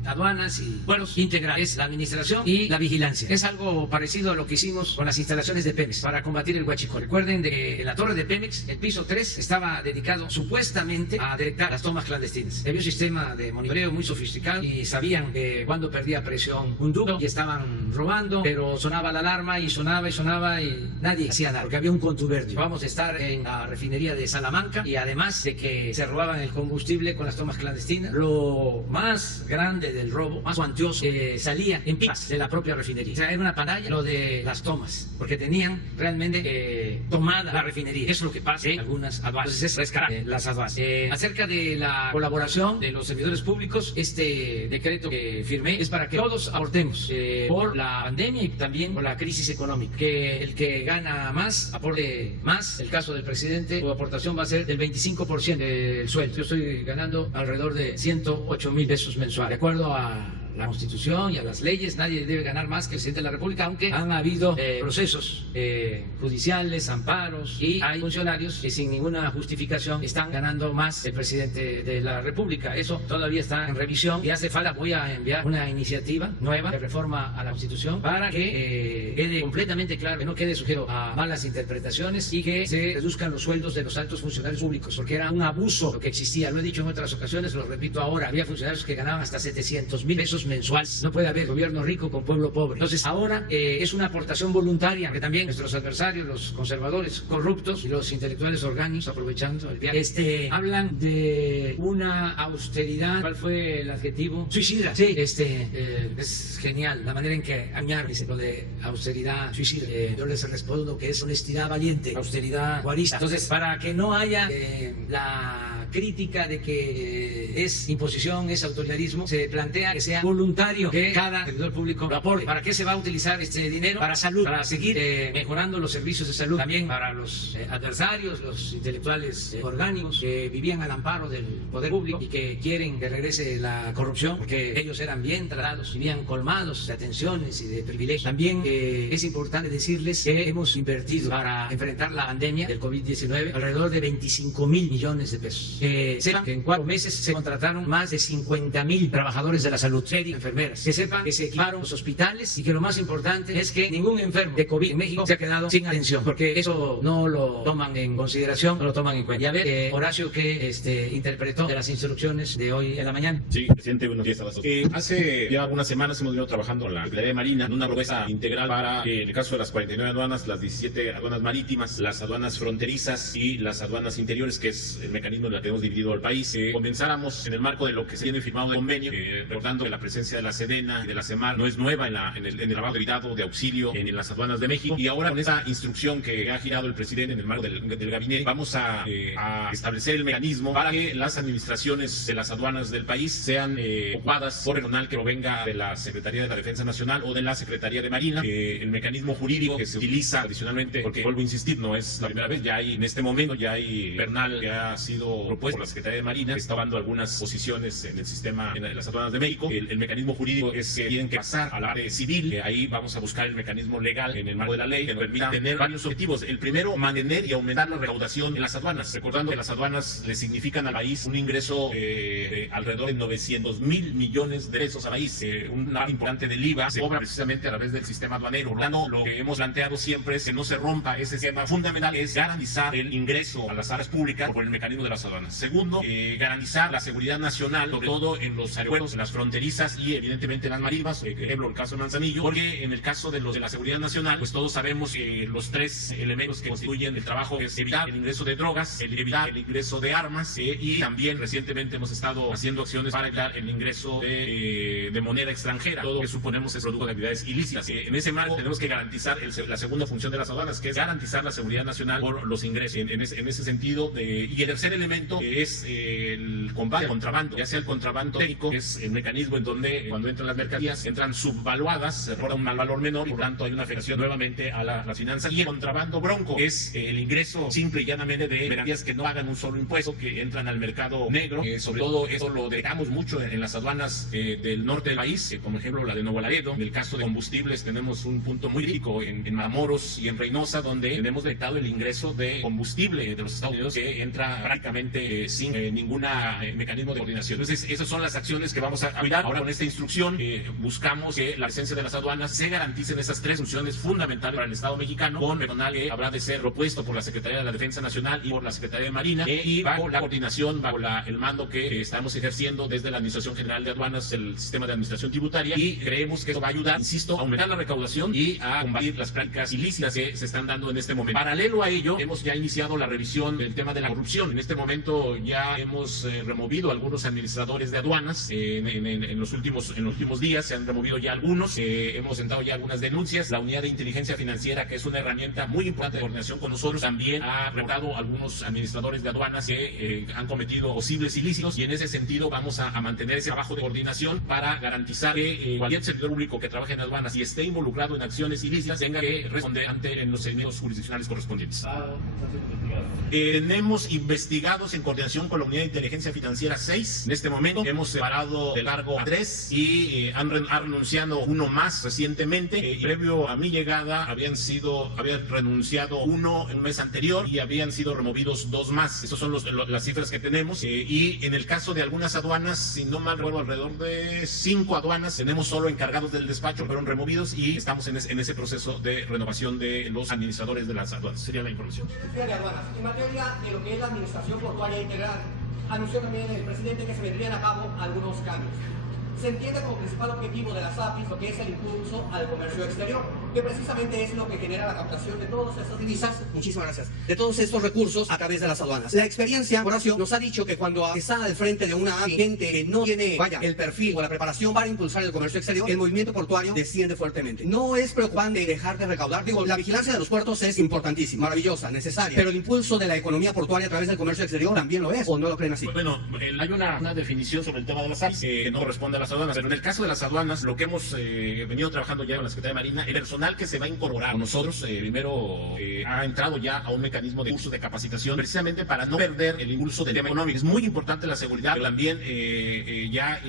aduanas y puertos integrales, la administración y la vigilancia. Es algo parecido a lo que hicimos con las instalaciones de Pemex para combatir el huachicol. Recuerden de que en la torre de Pemex, el piso 3 estaba dedicado supuestamente a detectar las tomas clandestinas. Había un sistema de monitoreo muy sofisticado y sabían cuando perdía presión un ducto y estaban robando, pero sonaba la alarma y sonaba y nadie hacía nada porque había un contubernio. Vamos a estar en la refinería de Salamanca y además de que se robaban el combustible con las tomas clandestinas, lo más grande del robo, más cuantioso, salía en pipas de la propia refinería. O sea, era una pantalla lo de las tomas, porque tenían realmente tomada la refinería. Eso es lo que pasa en algunas aduanas. Entonces es rescatar las aduanas. Acerca de la colaboración de los servidores públicos, este decreto que firmé es para que todos aportemos por la pandemia y también por la crisis económica. Que el que gana más aporte más. El caso del presidente, su aportación va a ser del 25% del sueldo. Yo estoy ganando alrededor de 108,000 pesos mensuales. De acuerdo a la Constitución y a las leyes, nadie debe ganar más que el presidente de la República, aunque han habido procesos judiciales, amparos, y hay funcionarios que sin ninguna justificación están ganando más que el presidente de la República. Eso todavía está en revisión y hace falta, voy a enviar una iniciativa nueva de reforma a la Constitución para que quede completamente claro, que no quede sujeto a malas interpretaciones y que se reduzcan los sueldos de los altos funcionarios públicos, porque era un abuso lo que existía. Lo he dicho en otras ocasiones, lo repito ahora, había funcionarios que ganaban hasta 700,000 pesos mensuales. No puede haber gobierno rico con pueblo pobre. Entonces ahora es una aportación voluntaria, que también nuestros adversarios, los conservadores corruptos y los intelectuales orgánicos, aprovechando el viaje, hablan de una austeridad. ¿Cuál fue el adjetivo? Suicida. Sí, es genial la manera en que añaden lo de austeridad suicida. Yo les respondo que es honestidad valiente, austeridad guarista. Entonces, para que no haya la crítica de que es imposición, es autoritarismo, se plantea que sea voluntario, que cada servidor público lo aporte. ¿Para qué se va a utilizar este dinero? Para salud, para seguir mejorando los servicios de salud, también para los adversarios, los intelectuales orgánicos que vivían al amparo del poder público y que quieren que regrese la corrupción, porque ellos eran bien tratados, vivían colmados de atenciones y de privilegios. También es importante decirles que hemos invertido para enfrentar la pandemia del COVID-19 alrededor de 25,000 millones de pesos. Sepan que en 4 meses se contrataron más de 50,000 trabajadores de la salud, médicos, enfermeras. Que sepan que se equiparon los hospitales y que lo más importante es que ningún enfermo de COVID en México se ha quedado sin atención, porque eso no lo toman en consideración, no lo toman en cuenta. Ya ve, Horacio, que interpretó de las instrucciones de hoy en la mañana. Sí, presidente, buenos días a todos. Hace ya algunas semanas hemos venido trabajando con la Secretaría de Marina en una propuesta integral para el caso de las 49 aduanas, las 17 aduanas marítimas, las aduanas fronterizas y las aduanas interiores, que es el mecanismo en el que hemos dividido al país. Comenzáramos en el marco de lo que se tiene firmado de convenio, recordando que la presencia de la Sedena y de la CEMAR no es nueva en el trabajo de auxilio en las aduanas de México. Y ahora, con esta instrucción que ha girado el presidente en el marco del gabinete, vamos a establecer el mecanismo para que las administraciones de las aduanas del país sean ocupadas por personal que provenga de la Secretaría de la Defensa Nacional o de la Secretaría de Marina. El mecanismo jurídico que se utiliza tradicionalmente, porque vuelvo a insistir, no es la primera vez, ya hay en este momento personal que ha sido propuesto por la Secretaría de Marina, que está dando algunas posiciones en el sistema, en las aduanas de México. El mecanismo jurídico es que tienen que pasar a la área civil. Ahí vamos a buscar el mecanismo legal en el marco de la ley que nos permita tener varios objetivos. El primero, mantener y aumentar la recaudación en las aduanas, recordando que las aduanas le significan al país un ingreso de alrededor de 900,000 millones de pesos al país. Una parte importante del IVA se cobra precisamente a través del sistema aduanero. Por lo tanto, lo que hemos planteado siempre es que no se rompa ese esquema. Fundamental es garantizar el ingreso a las áreas públicas por el mecanismo de las aduanas. Segundo, garantizar la seguridad nacional, sobre todo en los aeropuertos, en las fronterizas y evidentemente en las marítimas, por ejemplo el caso de Manzanillo, porque en el caso de la seguridad nacional, pues todos sabemos que los 3 elementos que constituyen el trabajo es evitar el ingreso de drogas, evitar el ingreso de armas y también recientemente hemos estado haciendo acciones para evitar el ingreso de moneda extranjera, todo lo que suponemos es producto de actividades ilícitas. En ese marco tenemos que garantizar la segunda función de las aduanas, que es garantizar la seguridad nacional por los ingresos. En ese sentido, y el tercer elemento es el combate al contrabando, ya sea el contrabando técnico, que es el mecanismo en donde cuando entran las mercancías entran subvaluadas, se roba un mal valor menor y por tanto hay una afectación nuevamente a las finanzas. Y el contrabando bronco es el ingreso simple y llanamente de mercancías que no pagan un solo impuesto, que entran al mercado negro. Sobre todo eso lo detectamos mucho en las aduanas del norte del país, como ejemplo la de Nuevo Laredo. En el caso de combustibles tenemos un punto muy crítico en Matamoros y en Reynosa, donde tenemos detectado el ingreso de combustible de los Estados Unidos que entra prácticamente sin ningún mecanismo de coordinación. Entonces esas son las acciones que vamos a cuidar. Ahora con esta instrucción buscamos que la presencia de las aduanas se garanticen esas 3 funciones fundamentales para el Estado mexicano, con personal que habrá de ser propuesto por la Secretaría de la Defensa Nacional y por la Secretaría de Marina, y bajo la coordinación, bajo el mando que estamos ejerciendo desde la Administración General de Aduanas, el sistema de administración tributaria, y creemos que eso va a ayudar, insisto, a aumentar la recaudación y a combatir las prácticas ilícitas que se están dando en este momento. Paralelo a ello, hemos ya iniciado la revisión del tema de la corrupción. En este momento ya hemos removido algunos administradores de aduanas. En los últimos días se han removido ya algunos. Hemos sentado ya algunas denuncias. La unidad de inteligencia financiera, que es una herramienta muy importante de coordinación con nosotros, también ha reportado algunos administradores de aduanas que han cometido posibles ilícitos, y en ese sentido vamos a mantener ese trabajo de coordinación para garantizar que cualquier servidor público que trabaje en aduanas y esté involucrado en acciones ilícitas tenga que responder ante los segmentos jurisdiccionales correspondientes. Tenemos investigados en coordinación con la unidad de inteligencia financiera 6. En este momento hemos separado de cargo a 3 y han renunciado uno más recientemente. Previo a mi llegada habían renunciado uno en un mes anterior y habían sido removidos 2 más. Esas son las cifras que tenemos. Y en el caso de algunas aduanas, si no mal recuerdo, alrededor de 5 aduanas tenemos solo encargados del despacho, fueron removidos, y estamos en ese proceso de renovación de los administradores de las aduanas. Sería la información. De aduanas. En materia de lo que es la administración portuaria integral, anunció también el presidente que se vendrían a cabo algunos cambios. Se entiende como principal objetivo de las APIs lo que es el impulso al comercio exterior. que precisamente es lo que genera la captación de todas estas divisas, muchísimas gracias, de todos estos recursos a través de las aduanas. La experiencia, Horacio, nos ha dicho que cuando está al frente de una gente que no tiene, el perfil o la preparación para impulsar el comercio exterior, el movimiento portuario desciende fuertemente. No es preocupante dejar de recaudar. Digo, la vigilancia de los puertos es importantísima, maravillosa, necesaria, pero el impulso de la economía portuaria a través del comercio exterior también lo es, ¿o no lo creen así? Bueno, hay una definición sobre el tema de las APIs que no corresponde a las aduanas, pero en el caso de las aduanas, lo que hemos venido trabajando ya con la Secretaría de Marina, el personal que se va a incorporar con nosotros, primero ha entrado ya a un mecanismo de curso de capacitación, precisamente para no perder el impulso del tema económico. Es muy importante la seguridad, pero también ya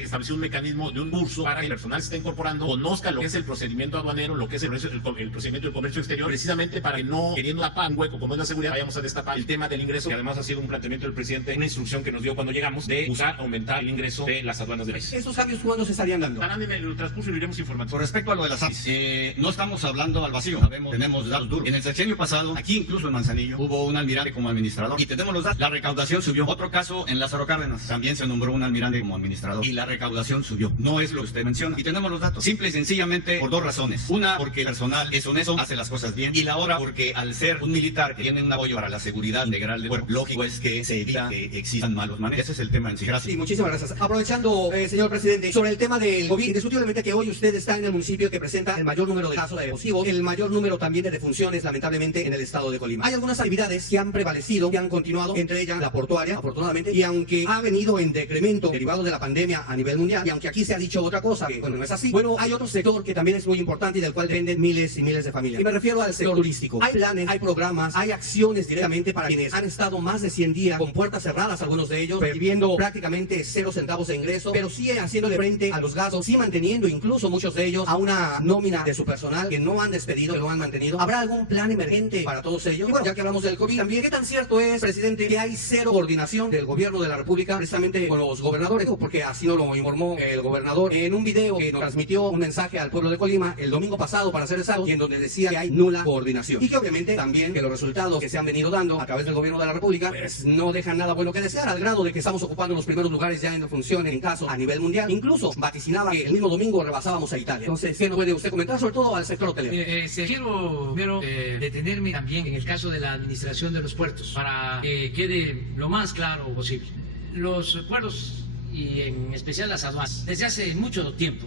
estableció un mecanismo de un curso para que el personal se esté incorporando, conozca lo que es el procedimiento aduanero, lo que es el procedimiento del comercio exterior, precisamente para que no, queriendo tapar un hueco como es la seguridad, vayamos a destapar el tema del ingreso, que además ha sido un planteamiento del presidente, una instrucción que nos dio cuando llegamos, de aumentar el ingreso de las aduanas del país. ¿Estos cambios cuándo se estarían dando? Estarán en el transcurso y lo iremos informando. Con respecto a lo de las APIs, no estamos hablando al vacío, tenemos datos duros. En el sexenio pasado, aquí incluso en Manzanillo, hubo un almirante como administrador y tenemos los datos. La recaudación subió. Otro caso en Lázaro Cárdenas, también se nombró un almirante como administrador y la recaudación subió. No es lo que usted menciona. Y tenemos los datos. Simple y sencillamente por dos razones. Una, porque el personal es honesto, hace las cosas bien. Y la otra, porque al ser un militar que tiene un apoyo para la seguridad integral del cuerpo, lógico es que se evita que existan malos manejos. Ese es el tema en sí. Gracias. Sí, muchísimas gracias. Aprovechando, señor presidente, sobre el tema del COVID, indiscutiblemente que hoy usted está en el municipio que presenta el mayor número de casos de positivos, el mayor número también de defunciones, lamentablemente, en el estado de Colima. Hay algunas actividades que han prevalecido, que han continuado, entre ellas la portuaria, afortunadamente, y aunque ha venido en decremento derivado de la pandemia a nivel mundial, y aunque aquí se ha dicho otra cosa, que bueno, no es así, bueno, hay otro sector que también es muy importante y del cual dependen miles y miles de familias. Y me refiero al sector turístico. Hay planes, hay programas, hay acciones directamente para quienes han estado más de 100 días con puertas cerradas, algunos de ellos, percibiendo prácticamente 0 centavos de ingreso, pero sí haciéndole frente a los gastos, sí manteniendo incluso muchos de ellos a una nómina de su personal que no han despedido, que lo han mantenido. ¿Habrá algún plan emergente para todos ellos? Y bueno, ya que hablamos del COVID también, ¿qué tan cierto es, presidente, que hay cero coordinación del gobierno de la República precisamente con los gobernadores? Porque así nos lo informó el gobernador en un video que nos transmitió un mensaje al pueblo de Colima el domingo pasado, para ser exactos, y en donde decía que hay nula coordinación. Y que obviamente también que los resultados que se han venido dando a través del gobierno de la República pues no dejan nada bueno que desear, al grado de que estamos ocupando los primeros lugares ya en función en caso a nivel mundial. Incluso vaticinaba que el mismo domingo rebasábamos a Italia. Entonces, ¿qué nos puede usted comentar, sobre todo al sector hotelero? Quiero primero detenerme también en el caso de la administración de los puertos, para que quede lo más claro posible. Los puertos, y en especial las aduanas, desde hace mucho tiempo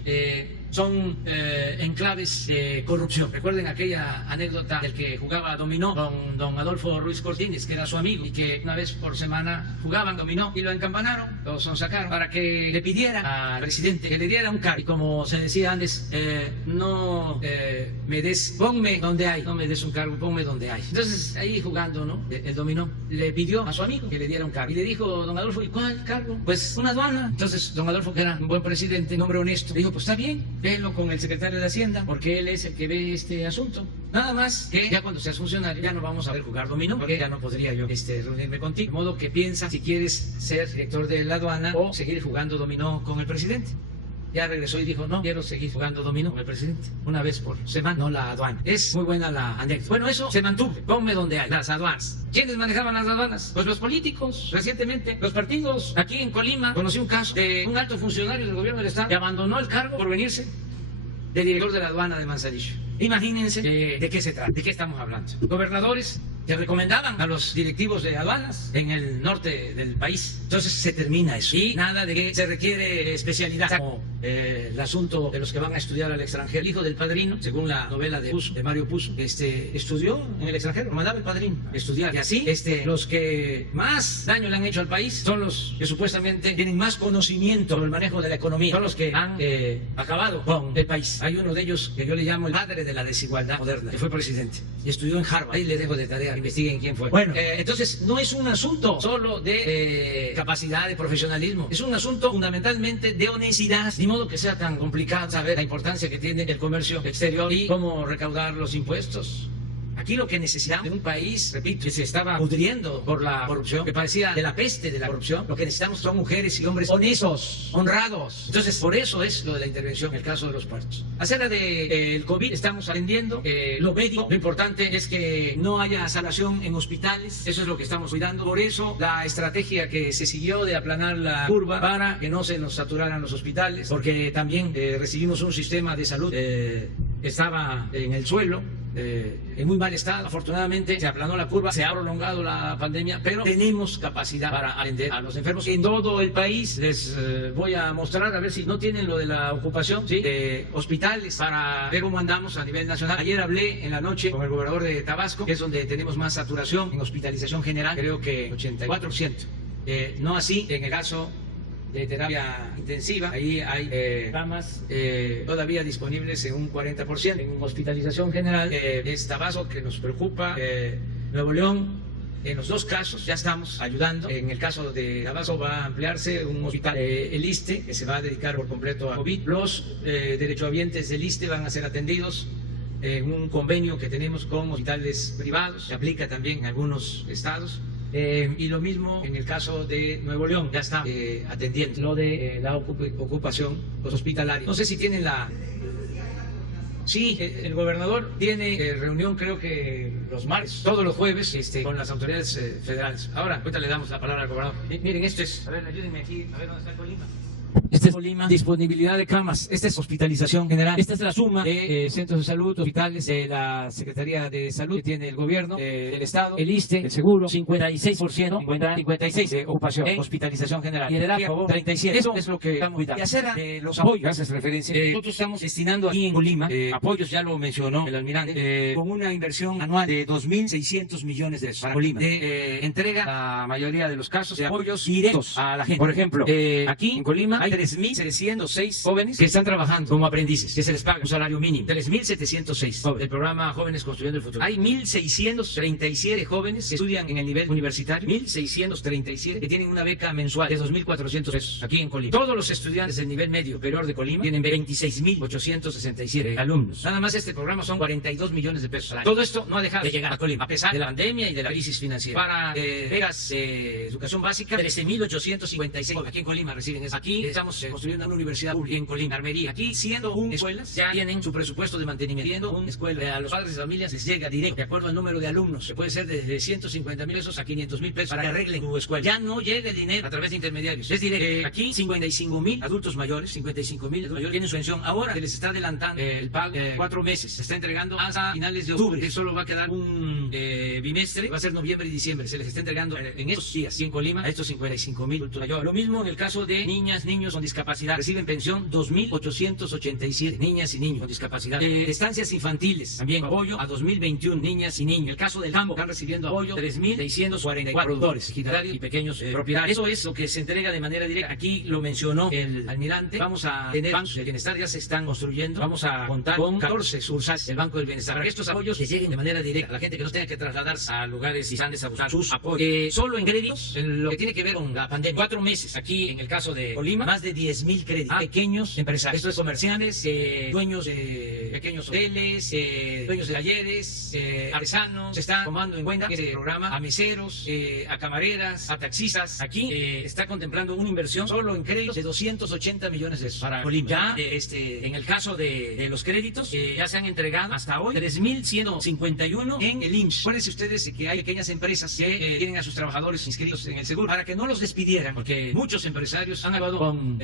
son enclaves de corrupción. Recuerden aquella anécdota del que jugaba dominó con don Adolfo Ruiz Cortines, que era su amigo, y que una vez por semana jugaban dominó y lo encampanaron, lo sonsacaron, para que le pidiera al presidente que le diera un cargo. Y como se decía antes, no me des, ponme donde hay, no me des un cargo, ponme donde hay. Entonces ahí jugando, ¿no?, el dominó, le pidió a su amigo que le diera un cargo y le dijo don Adolfo: ¿y cuál cargo? Pues una aduana. Entonces don Adolfo, que era un buen presidente, un hombre honesto, le dijo: pues está bien, vélo con el secretario de Hacienda, porque él es el que ve este asunto. Nada más que ya cuando seas funcionario ya no vamos a ver jugar dominó, porque ya no podría yo reunirme contigo. De modo que piensa si quieres ser director de la aduana o seguir jugando dominó con el presidente. Ya regresó y dijo: no, quiero seguir jugando dominó con el presidente, una vez por semana, no la aduana. Es muy buena la anécdota. Bueno, eso se mantuvo. Ponme donde hay las aduanas. ¿Quiénes manejaban las aduanas? Pues los políticos. Recientemente, los partidos. Aquí en Colima conocí un caso de un alto funcionario del gobierno del estado que abandonó el cargo por venirse de director de la aduana de Manzanillo. Imagínense de qué se trata, de qué estamos hablando. Gobernadores que recomendaban a los directivos de aduanas en el norte del país. Entonces se termina eso. Y nada de que se requiere especialidad, como el asunto de los que van a estudiar al extranjero. El hijo del padrino, según la novela de Mario Puzo, estudió en el extranjero, lo mandaba el padrino a estudiar. Y así, los que más daño le han hecho al país son los que supuestamente tienen más conocimiento sobre el manejo de la economía, son los que han acabado con el país. Hay uno de ellos que yo le llamo el padre de la desigualdad moderna, que fue presidente y estudió en Harvard. Ahí le dejo de tarea, investiguen quién fue. Bueno, entonces no es un asunto solo de capacidad, de profesionalismo, es un asunto fundamentalmente de honestidad, ni modo que sea tan complicado saber la importancia que tiene el comercio exterior y cómo recaudar los impuestos. Aquí lo que necesitamos en un país, repito, que se estaba pudriendo por la corrupción, que parecía de la peste de la corrupción, lo que necesitamos son mujeres y hombres honestos, honrados. Entonces, por eso es lo de la intervención en el caso de los puertos. Acerca del COVID, estamos atendiendo lo médico. Lo importante es que no haya salación en hospitales. Eso es lo que estamos cuidando. Por eso, la estrategia que se siguió de aplanar la curva para que no se nos saturaran los hospitales, porque también recibimos un sistema de salud estaba en el suelo, en muy mal estado. Afortunadamente se aplanó la curva, se ha prolongado la pandemia, pero tenemos capacidad para atender a los enfermos en todo el país. Les voy a mostrar, a ver si no tienen lo de la ocupación, ¿sí?, de hospitales, para ver cómo andamos a nivel nacional. Ayer hablé en la noche con el gobernador de Tabasco, que es donde tenemos más saturación en hospitalización general, creo que 84%. No así en el caso de terapia intensiva, ahí hay camas todavía disponibles en un 40%. En hospitalización general es Tabasco, que nos preocupa, Nuevo León. En los dos casos ya estamos ayudando. En el caso de Tabasco va a ampliarse un hospital, el ISSSTE, que se va a dedicar por completo a COVID. Los derechohabientes del ISSSTE van a ser atendidos en un convenio que tenemos con hospitales privados, se aplica también en algunos estados. Y lo mismo en el caso de Nuevo León, ya está atendiendo lo de la ocupación hospitalaria. No sé si tienen la... Sí, el gobernador tiene reunión, creo que los martes, todos los jueves, con las autoridades federales. Ahorita le damos la palabra al gobernador. Miren, esto es... A ver, ayúdenme aquí, a ver dónde está Colima. Este es Colima, disponibilidad de camas. Esta es hospitalización general. Esta es la suma de centros de salud, hospitales, de la Secretaría de Salud que tiene el gobierno, del Estado, el ISSSTE, el seguro, 56%, 56% de ocupación, hospitalización general. Y el área 37%. Eso es lo que estamos cuidando. Y acerca de los apoyos, gracias referencia. Nosotros estamos destinando aquí en Colima apoyos, ya lo mencionó el almirante, con una inversión anual de 2.600 millones de pesos para Colima. Entrega la mayoría de los casos de apoyos directos a la gente. Por ejemplo, aquí en Colima hay 3.706 jóvenes que están trabajando como aprendices, que se les paga un salario mínimo. 3.706. El programa Jóvenes Construyendo el Futuro. Hay 1.637 jóvenes que estudian en el nivel universitario. 1.637 que tienen una beca mensual de 2.400 pesos aquí en Colima. Todos los estudiantes del nivel medio superior de Colima tienen 26.867 alumnos. Nada más este programa son 42 millones de pesos al año. Todo esto no ha dejado de llegar a Colima, a pesar de la pandemia y de la crisis financiera. Para becas de educación básica, 13.856 aquí en Colima reciben eso. Aquí estamos construyendo una universidad pública en Colima, Armería. Aquí, siendo escuelas, ya tienen su presupuesto de mantenimiento. Siendo una escuela, a los padres de familias les llega directo, de acuerdo al número de alumnos, que puede ser desde 150,000 pesos a 500,000 pesos para que arreglen su escuela. Ya no llega el dinero a través de intermediarios. Es directo. Aquí, 55,000 adultos mayores, 55,000 adultos mayores tienen su pensión. Ahora se les está adelantando el pago 4 meses. Se está entregando hasta finales de octubre. Que solo va a quedar un bimestre, va a ser noviembre y diciembre. Se les está entregando en estos días, aquí en Colima, a estos 55,000 adultos mayores. Lo mismo en el caso de niñas, niños con discapacidad. Reciben pensión 2.887 niñas y niños con discapacidad. Estancias infantiles, también apoyo a 2.021 niñas y niños. En el caso del campo, están recibiendo apoyo 3.644 productores, ejidatarios y pequeños propietarios. Eso es lo que se entrega de manera directa. Aquí lo mencionó el almirante. Vamos a tener bancos de bienestar, ya se están construyendo. Vamos a contar con 14 sucursales del Banco del Bienestar, para que estos apoyos les lleguen de manera directa a la gente, que no tenga que trasladarse a lugares distantes a buscar sus apoyos. Solo en créditos, en lo que tiene que ver con la pandemia, 4 meses aquí en el caso de Colima, más de 10,000 créditos a pequeños empresarios. Esto es comerciantes, dueños de pequeños hoteles, dueños de talleres, artesanos. Se está tomando en cuenta este programa a meseros, a camareras, a taxistas. Aquí está contemplando una inversión solo en créditos de 280 millones de pesos para Colima. Ya en el caso de los créditos, ya se han entregado hasta hoy 3.151 en el IMSS. Acuérdense ustedes que hay pequeñas empresas que tienen a sus trabajadores inscritos en el seguro para que no los despidieran, porque muchos empresarios han actuado con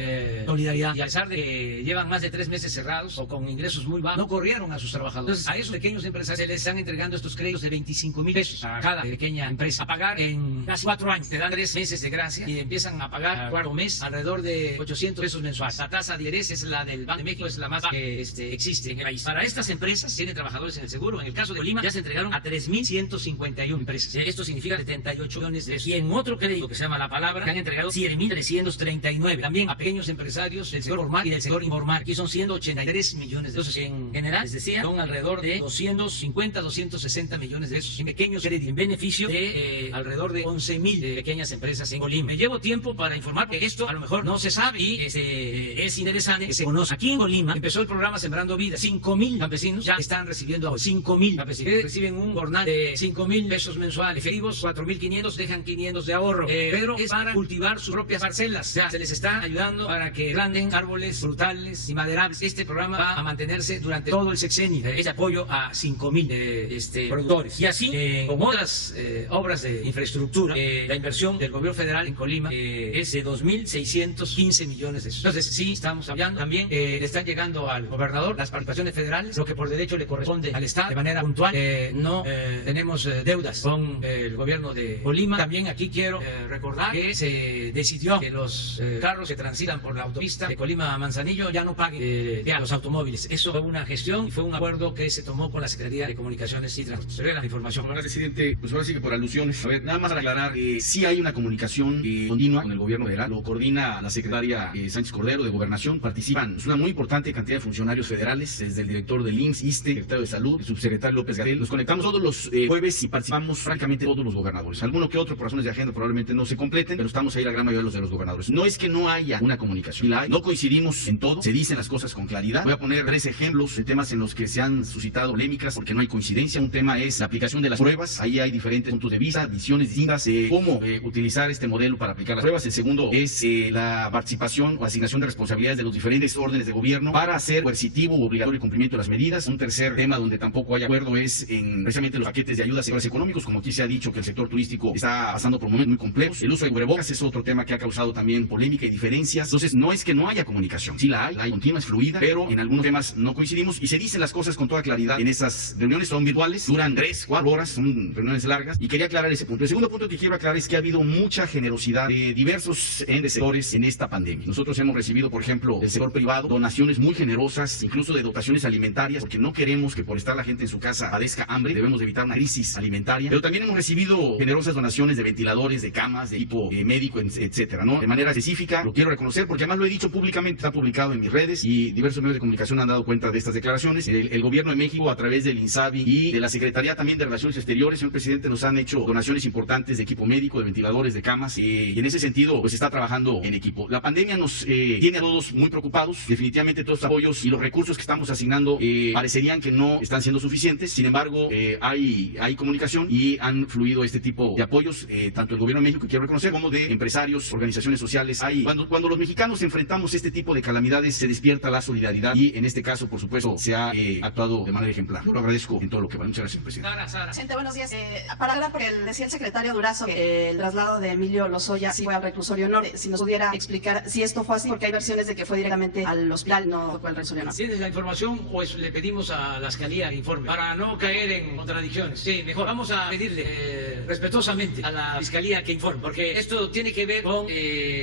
solidaridad, y a pesar de que llevan más de 3 meses cerrados o con ingresos muy bajos, no corrieron a sus trabajadores. Entonces, a esos pequeños empresarios se les están entregando estos créditos de 25,000 pesos a cada pequeña empresa, a pagar en casi 4 años. Te dan 3 meses de gracia y empiezan a pagar al 4º mes alrededor de 800 pesos mensuales. La tasa de interés es la del Banco de México, es la más baja que existe en el país. Para estas empresas tienen trabajadores en el seguro. En el caso de Colima ya se entregaron a 3.151 empresas. Esto significa 78 millones de pesos. Y en otro crédito que se llama La Palabra, han entregado 7.339 también a pequeños empresarios del sector formal y del sector informal. Aquí son 183 millones de pesos. En general, les decía, son alrededor de 250, 260 millones de pesos en pequeños créditos, en beneficio de alrededor de 11,000 pequeñas empresas en Colima. Me llevo tiempo para informar que esto a lo mejor no se sabe y es interesante que se conozca. Aquí en Colima empezó el programa Sembrando Vida. 5,000 campesinos ya están recibiendo ahora. 5,000 campesinos que reciben un jornal de 5,000 pesos mensuales. Efectivos, 4.500, dejan 500 de ahorro. Pero es para cultivar sus propias parcelas. O sea, se les está ayudando ayudando para que planten árboles frutales y maderables. Este programa va a mantenerse durante todo el sexenio. Es apoyo a 5,000 productores. Y así, con otras obras de infraestructura, la inversión del gobierno federal en Colima es de 2.615 millones de pesos. Entonces, sí, estamos hablando. También le están llegando al gobernador las participaciones federales, lo que por derecho le corresponde al Estado de manera puntual. No tenemos deudas con el gobierno de Colima. También aquí quiero recordar que se decidió que los carros que transitan por la autopista de Colima a Manzanillo ya no paguen a los automóviles. Eso fue una gestión y fue un acuerdo que se tomó con la Secretaría de Comunicaciones y Transportes. Se ve la información. Ahora, presidente, pues ahora sí que por alusiones. A ver, nada más para aclarar, sí hay una comunicación continua con el gobierno federal. Lo coordina la secretaria Sánchez Cordero de Gobernación. Participan una muy importante cantidad de funcionarios federales, desde el director del IMSS, ISSSTE, secretario de Salud, el subsecretario López Gatell. Nos conectamos todos los jueves y participamos francamente todos los gobernadores. Alguno que otro por razones de agenda probablemente no se completen, pero estamos ahí la gran mayoría de los gobernadores. No es que no haya una comunicación, la hay. No coincidimos en todo, se dicen las cosas con claridad. Voy a poner 3 ejemplos de temas en los que se han suscitado polémicas porque no hay coincidencia. Un tema es la aplicación de las pruebas. Ahí hay diferentes puntos de vista, visiones distintas de cómo utilizar este modelo para aplicar las pruebas. El segundo es la participación o asignación de responsabilidades de los diferentes órdenes de gobierno para hacer coercitivo o obligatorio el cumplimiento de las medidas. Un tercer tema donde tampoco hay acuerdo es en precisamente los paquetes de ayudas a sectores económicos, como aquí se ha dicho que el sector turístico está pasando por momentos muy complejos. El uso de cubrebocas es otro tema que ha causado también polémica y diferencias. Entonces, no es que no haya comunicación, sí la hay continua, es fluida, pero en algunos temas no coincidimos y se dicen las cosas con toda claridad en esas reuniones. Son virtuales, duran 3-4 horas, son reuniones largas y quería aclarar ese punto. El segundo punto que quiero aclarar es que ha habido mucha generosidad de diversos sectores en esta pandemia. Nosotros hemos recibido, por ejemplo, del sector privado, donaciones muy generosas, incluso de dotaciones alimentarias, porque no queremos que por estar la gente en su casa padezca hambre, debemos de evitar una crisis alimentaria, pero también hemos recibido generosas donaciones de ventiladores, de camas, de equipo médico, etcétera, ¿no? De manera específica, lo quiero reconocer porque además lo he dicho públicamente, está publicado en mis redes y diversos medios de comunicación han dado cuenta de estas declaraciones. El gobierno de México, a través del INSABI y de la Secretaría también de Relaciones Exteriores, señor presidente, nos han hecho donaciones importantes de equipo médico, de ventiladores, de camas, y en ese sentido, pues está trabajando en equipo. La pandemia nos tiene a todos muy preocupados. Definitivamente todos los apoyos y los recursos que estamos asignando parecerían que no están siendo suficientes. Sin embargo, hay comunicación y han fluido este tipo de apoyos, tanto el gobierno de México, que quiero reconocer, como de empresarios, organizaciones sociales. Cuando los mexicanos enfrentamos este tipo de calamidades, se despierta la solidaridad y en este caso, por supuesto, se ha actuado de manera ejemplar. Lo agradezco en todo lo que va. Muchas gracias, presidente. Presidente, buenos días. Para hablar, porque decía el secretario Durazo que el traslado de Emilio Lozoya sí fue al reclusorio norte. Si nos pudiera explicar si esto fue así, porque hay versiones de que fue directamente al hospital, no fue al reclusorio norte. ¿Tienes la información? Pues le pedimos a la Fiscalía el informe para no caer en contradicciones. Sí, mejor vamos a pedirle respetuosamente a la Fiscalía que informe, porque esto tiene que ver con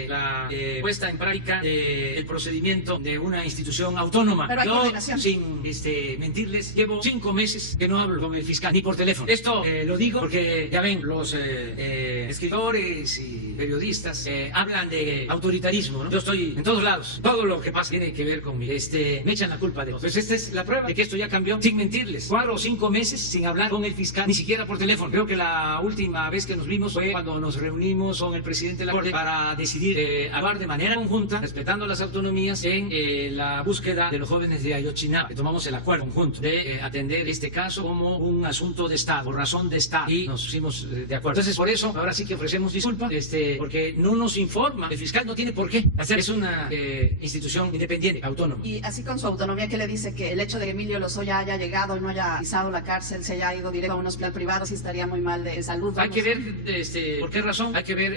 la puesta en práctica del procedimiento de una institución autónoma. Pero hay coordinación. Sin mentirles, llevo 5 meses que no hablo con el fiscal, ni por teléfono. Esto lo digo porque ya ven, los escritores y periodistas hablan de autoritarismo, ¿no? Yo estoy en todos lados. Todo lo que pasa tiene que ver conmigo. Me echan la culpa de todo. Entonces, esta es la prueba de que esto ya cambió, sin mentirles. 4 o 5 meses sin hablar con el fiscal, ni siquiera por teléfono. Creo que la última vez que nos vimos fue cuando nos reunimos con el presidente de la Corte para decidir hablar de manera conjunta, respetando las autonomías, en la búsqueda de los jóvenes de Ayotzinapa. Tomamos el acuerdo conjunto de atender este caso como un asunto de Estado, por razón de Estado, y nos pusimos de acuerdo. Entonces, por eso, ahora sí que ofrecemos disculpas, porque no nos informa. El fiscal no tiene por qué hacer. Es una institución independiente, autónoma. Y así con su autonomía, ¿qué le dice? Que el hecho de que Emilio Lozoya haya llegado y no haya pisado la cárcel, se haya ido directo a un hospital privado, sí estaría muy mal de salud. Hay que ver por qué razón, hay que ver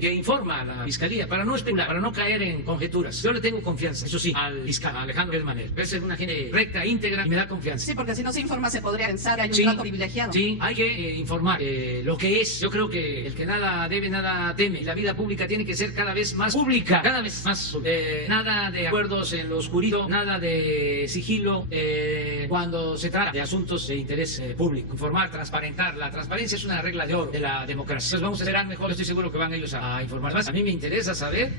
que informa a la Fiscalía, para no especular, para no caer en conjeturas. Yo le tengo confianza, eso sí, al fiscal, a Alejandro Gertz. Es una gente recta, íntegra y me da confianza. Sí, porque si no se informa se podría pensar que hay un trato privilegiado. Sí, hay que informar lo que es. Yo creo que el que nada debe, nada teme. La vida pública tiene que ser cada vez más pública, cada vez más. Nada de acuerdos en lo oscurito, nada de sigilo cuando se trata de asuntos de interés público. Informar, transparentar. La transparencia es una regla de oro de la democracia. Entonces vamos a esperar mejor. Estoy seguro que van ellos a informar. Además, a mí me interesa saber,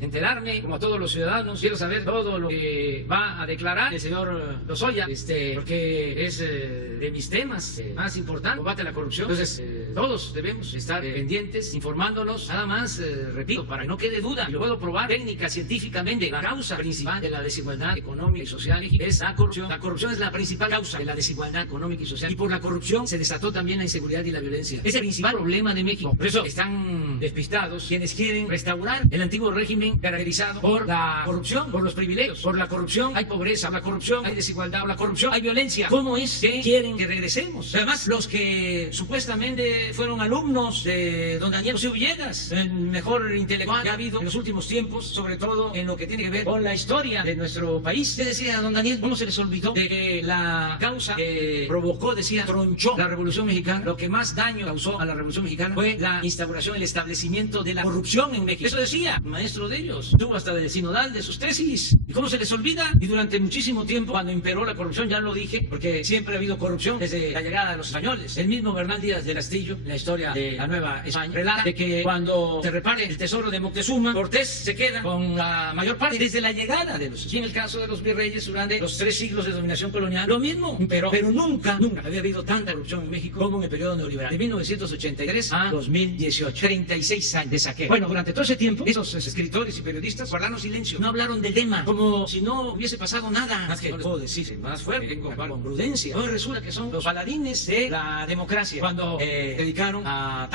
enterarme, como a todos los ciudadanos, quiero saber todo lo que va a declarar el señor Lozoya, porque es de mis temas más importantes, combate a la corrupción. Entonces, todos debemos estar pendientes, informándonos, nada más, repito, para que no quede duda, y lo puedo probar técnica, científicamente, la causa principal de la desigualdad económica y social es la corrupción. La corrupción es la principal causa de la desigualdad económica y social, y por la corrupción se desató también la inseguridad y la violencia. Es el principal problema de México. Por eso están despistados quienes quieren restaurar el el antiguo régimen caracterizado por la corrupción, por los privilegios. Por la corrupción hay pobreza, por la corrupción hay desigualdad, por la corrupción hay violencia. ¿Cómo es que quieren que regresemos? Además, los que supuestamente fueron alumnos de don Daniel Cosío Villegas, el mejor intelectual que ha habido en los últimos tiempos, sobre todo en lo que tiene que ver con la historia de nuestro país. ¿Qué decía don Daniel? ¿Cómo se les olvidó de que la causa que provocó, decía, tronchó la Revolución Mexicana? Lo que más daño causó a la Revolución Mexicana fue la instauración, el establecimiento de la corrupción en México. Eso decía el maestro de ellos. Tuvo hasta el sinodal de sus tesis. ¿Y cómo se les olvida? Y durante muchísimo tiempo, cuando imperó la corrupción, ya lo dije, porque siempre ha habido corrupción desde la llegada de los españoles. El mismo Bernal Díaz del Castillo, en la historia de la Nueva España, relata de que cuando se repare el tesoro de Moctezuma, Cortés se queda con la mayor parte desde la llegada de los... Y en el caso de los virreyes, durante los 3 siglos de dominación colonial, lo mismo, pero nunca había habido tanta corrupción en México como en el periodo neoliberal, de 1983 a 2018, 36 años de saqueo. Bueno, durante todo ese tiempo, esos escritores y periodistas guardaron silencio, no hablaron del tema, como si no hubiese pasado nada. Más que no les puedo decir más fuerte, vengo con prudencia. Hoy resulta que son los paladines de la democracia, cuando dedicaron a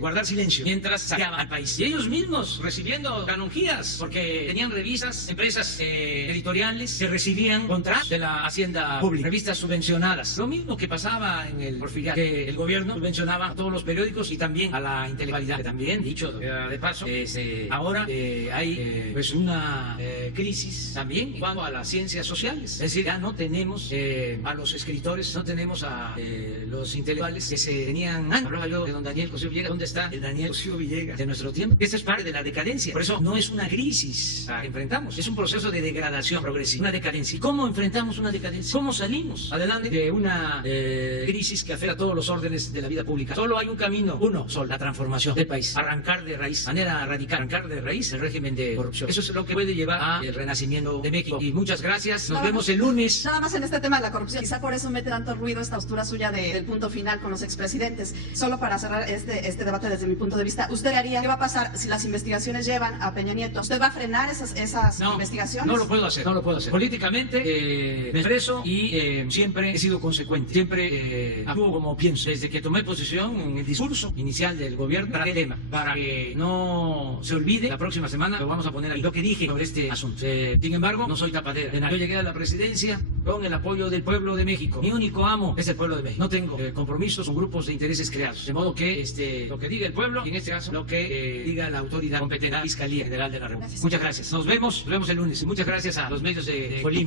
guardar silencio mientras saqueaban al país. Y ellos mismos recibiendo canonjías, porque tenían revistas, empresas editoriales que recibían contratos de la hacienda pública, revistas subvencionadas. Lo mismo que pasaba en el porfiriato, que el gobierno subvencionaba a todos los periódicos y también a la intelectualidad, que también, dicho de paso, ahora hay pues una crisis también en cuanto a las ciencias sociales. Es decir, ya no tenemos a los escritores, no tenemos a los intelectuales que se tenían antes. Hablaba yo de don Daniel Cosío Villegas. ¿Dónde está el Daniel Cosío Villegas de nuestro tiempo? Esta es parte de la decadencia. Por eso no es una crisis que enfrentamos, es un proceso de degradación progresiva, una decadencia. ¿Y cómo enfrentamos una decadencia? ¿Cómo salimos adelante de una crisis que afecta a todos los órdenes de la vida pública? Solo hay un camino, uno solo, la transformación del país. Arrancar de raíz, manera radical, arrancar de raíz el régimen de corrupción. Eso es lo que puede llevar al renacimiento de México. Y muchas gracias, nos vemos el lunes. Nada más en este tema de la corrupción, quizá por eso mete tanto ruido esta postura suya del punto final con los expresidentes. Solo para cerrar este debate desde mi punto de vista, ¿usted haría, qué va a pasar si las investigaciones llevan a Peña Nieto? ¿Usted va a frenar esas investigaciones? No lo puedo hacer, no lo puedo hacer. Políticamente me expreso y siempre he sido consecuente, siempre actúo como pienso. Desde que tomé posesión en el discurso inicial del gobierno, traté el tema para que no se olvide. La próxima semana lo vamos a poner ahí, lo que dije sobre este asunto. Sin embargo, no soy tapadera de nada. Yo llegué a la presidencia con el apoyo del pueblo de México. Mi único amo es el pueblo de México. No tengo compromisos con grupos de intereses creados. De modo que lo que diga el pueblo, y en este caso lo que diga la autoridad competente, la Fiscalía General de la República. Muchas gracias. Nos vemos el lunes. Muchas gracias a los medios de Colima.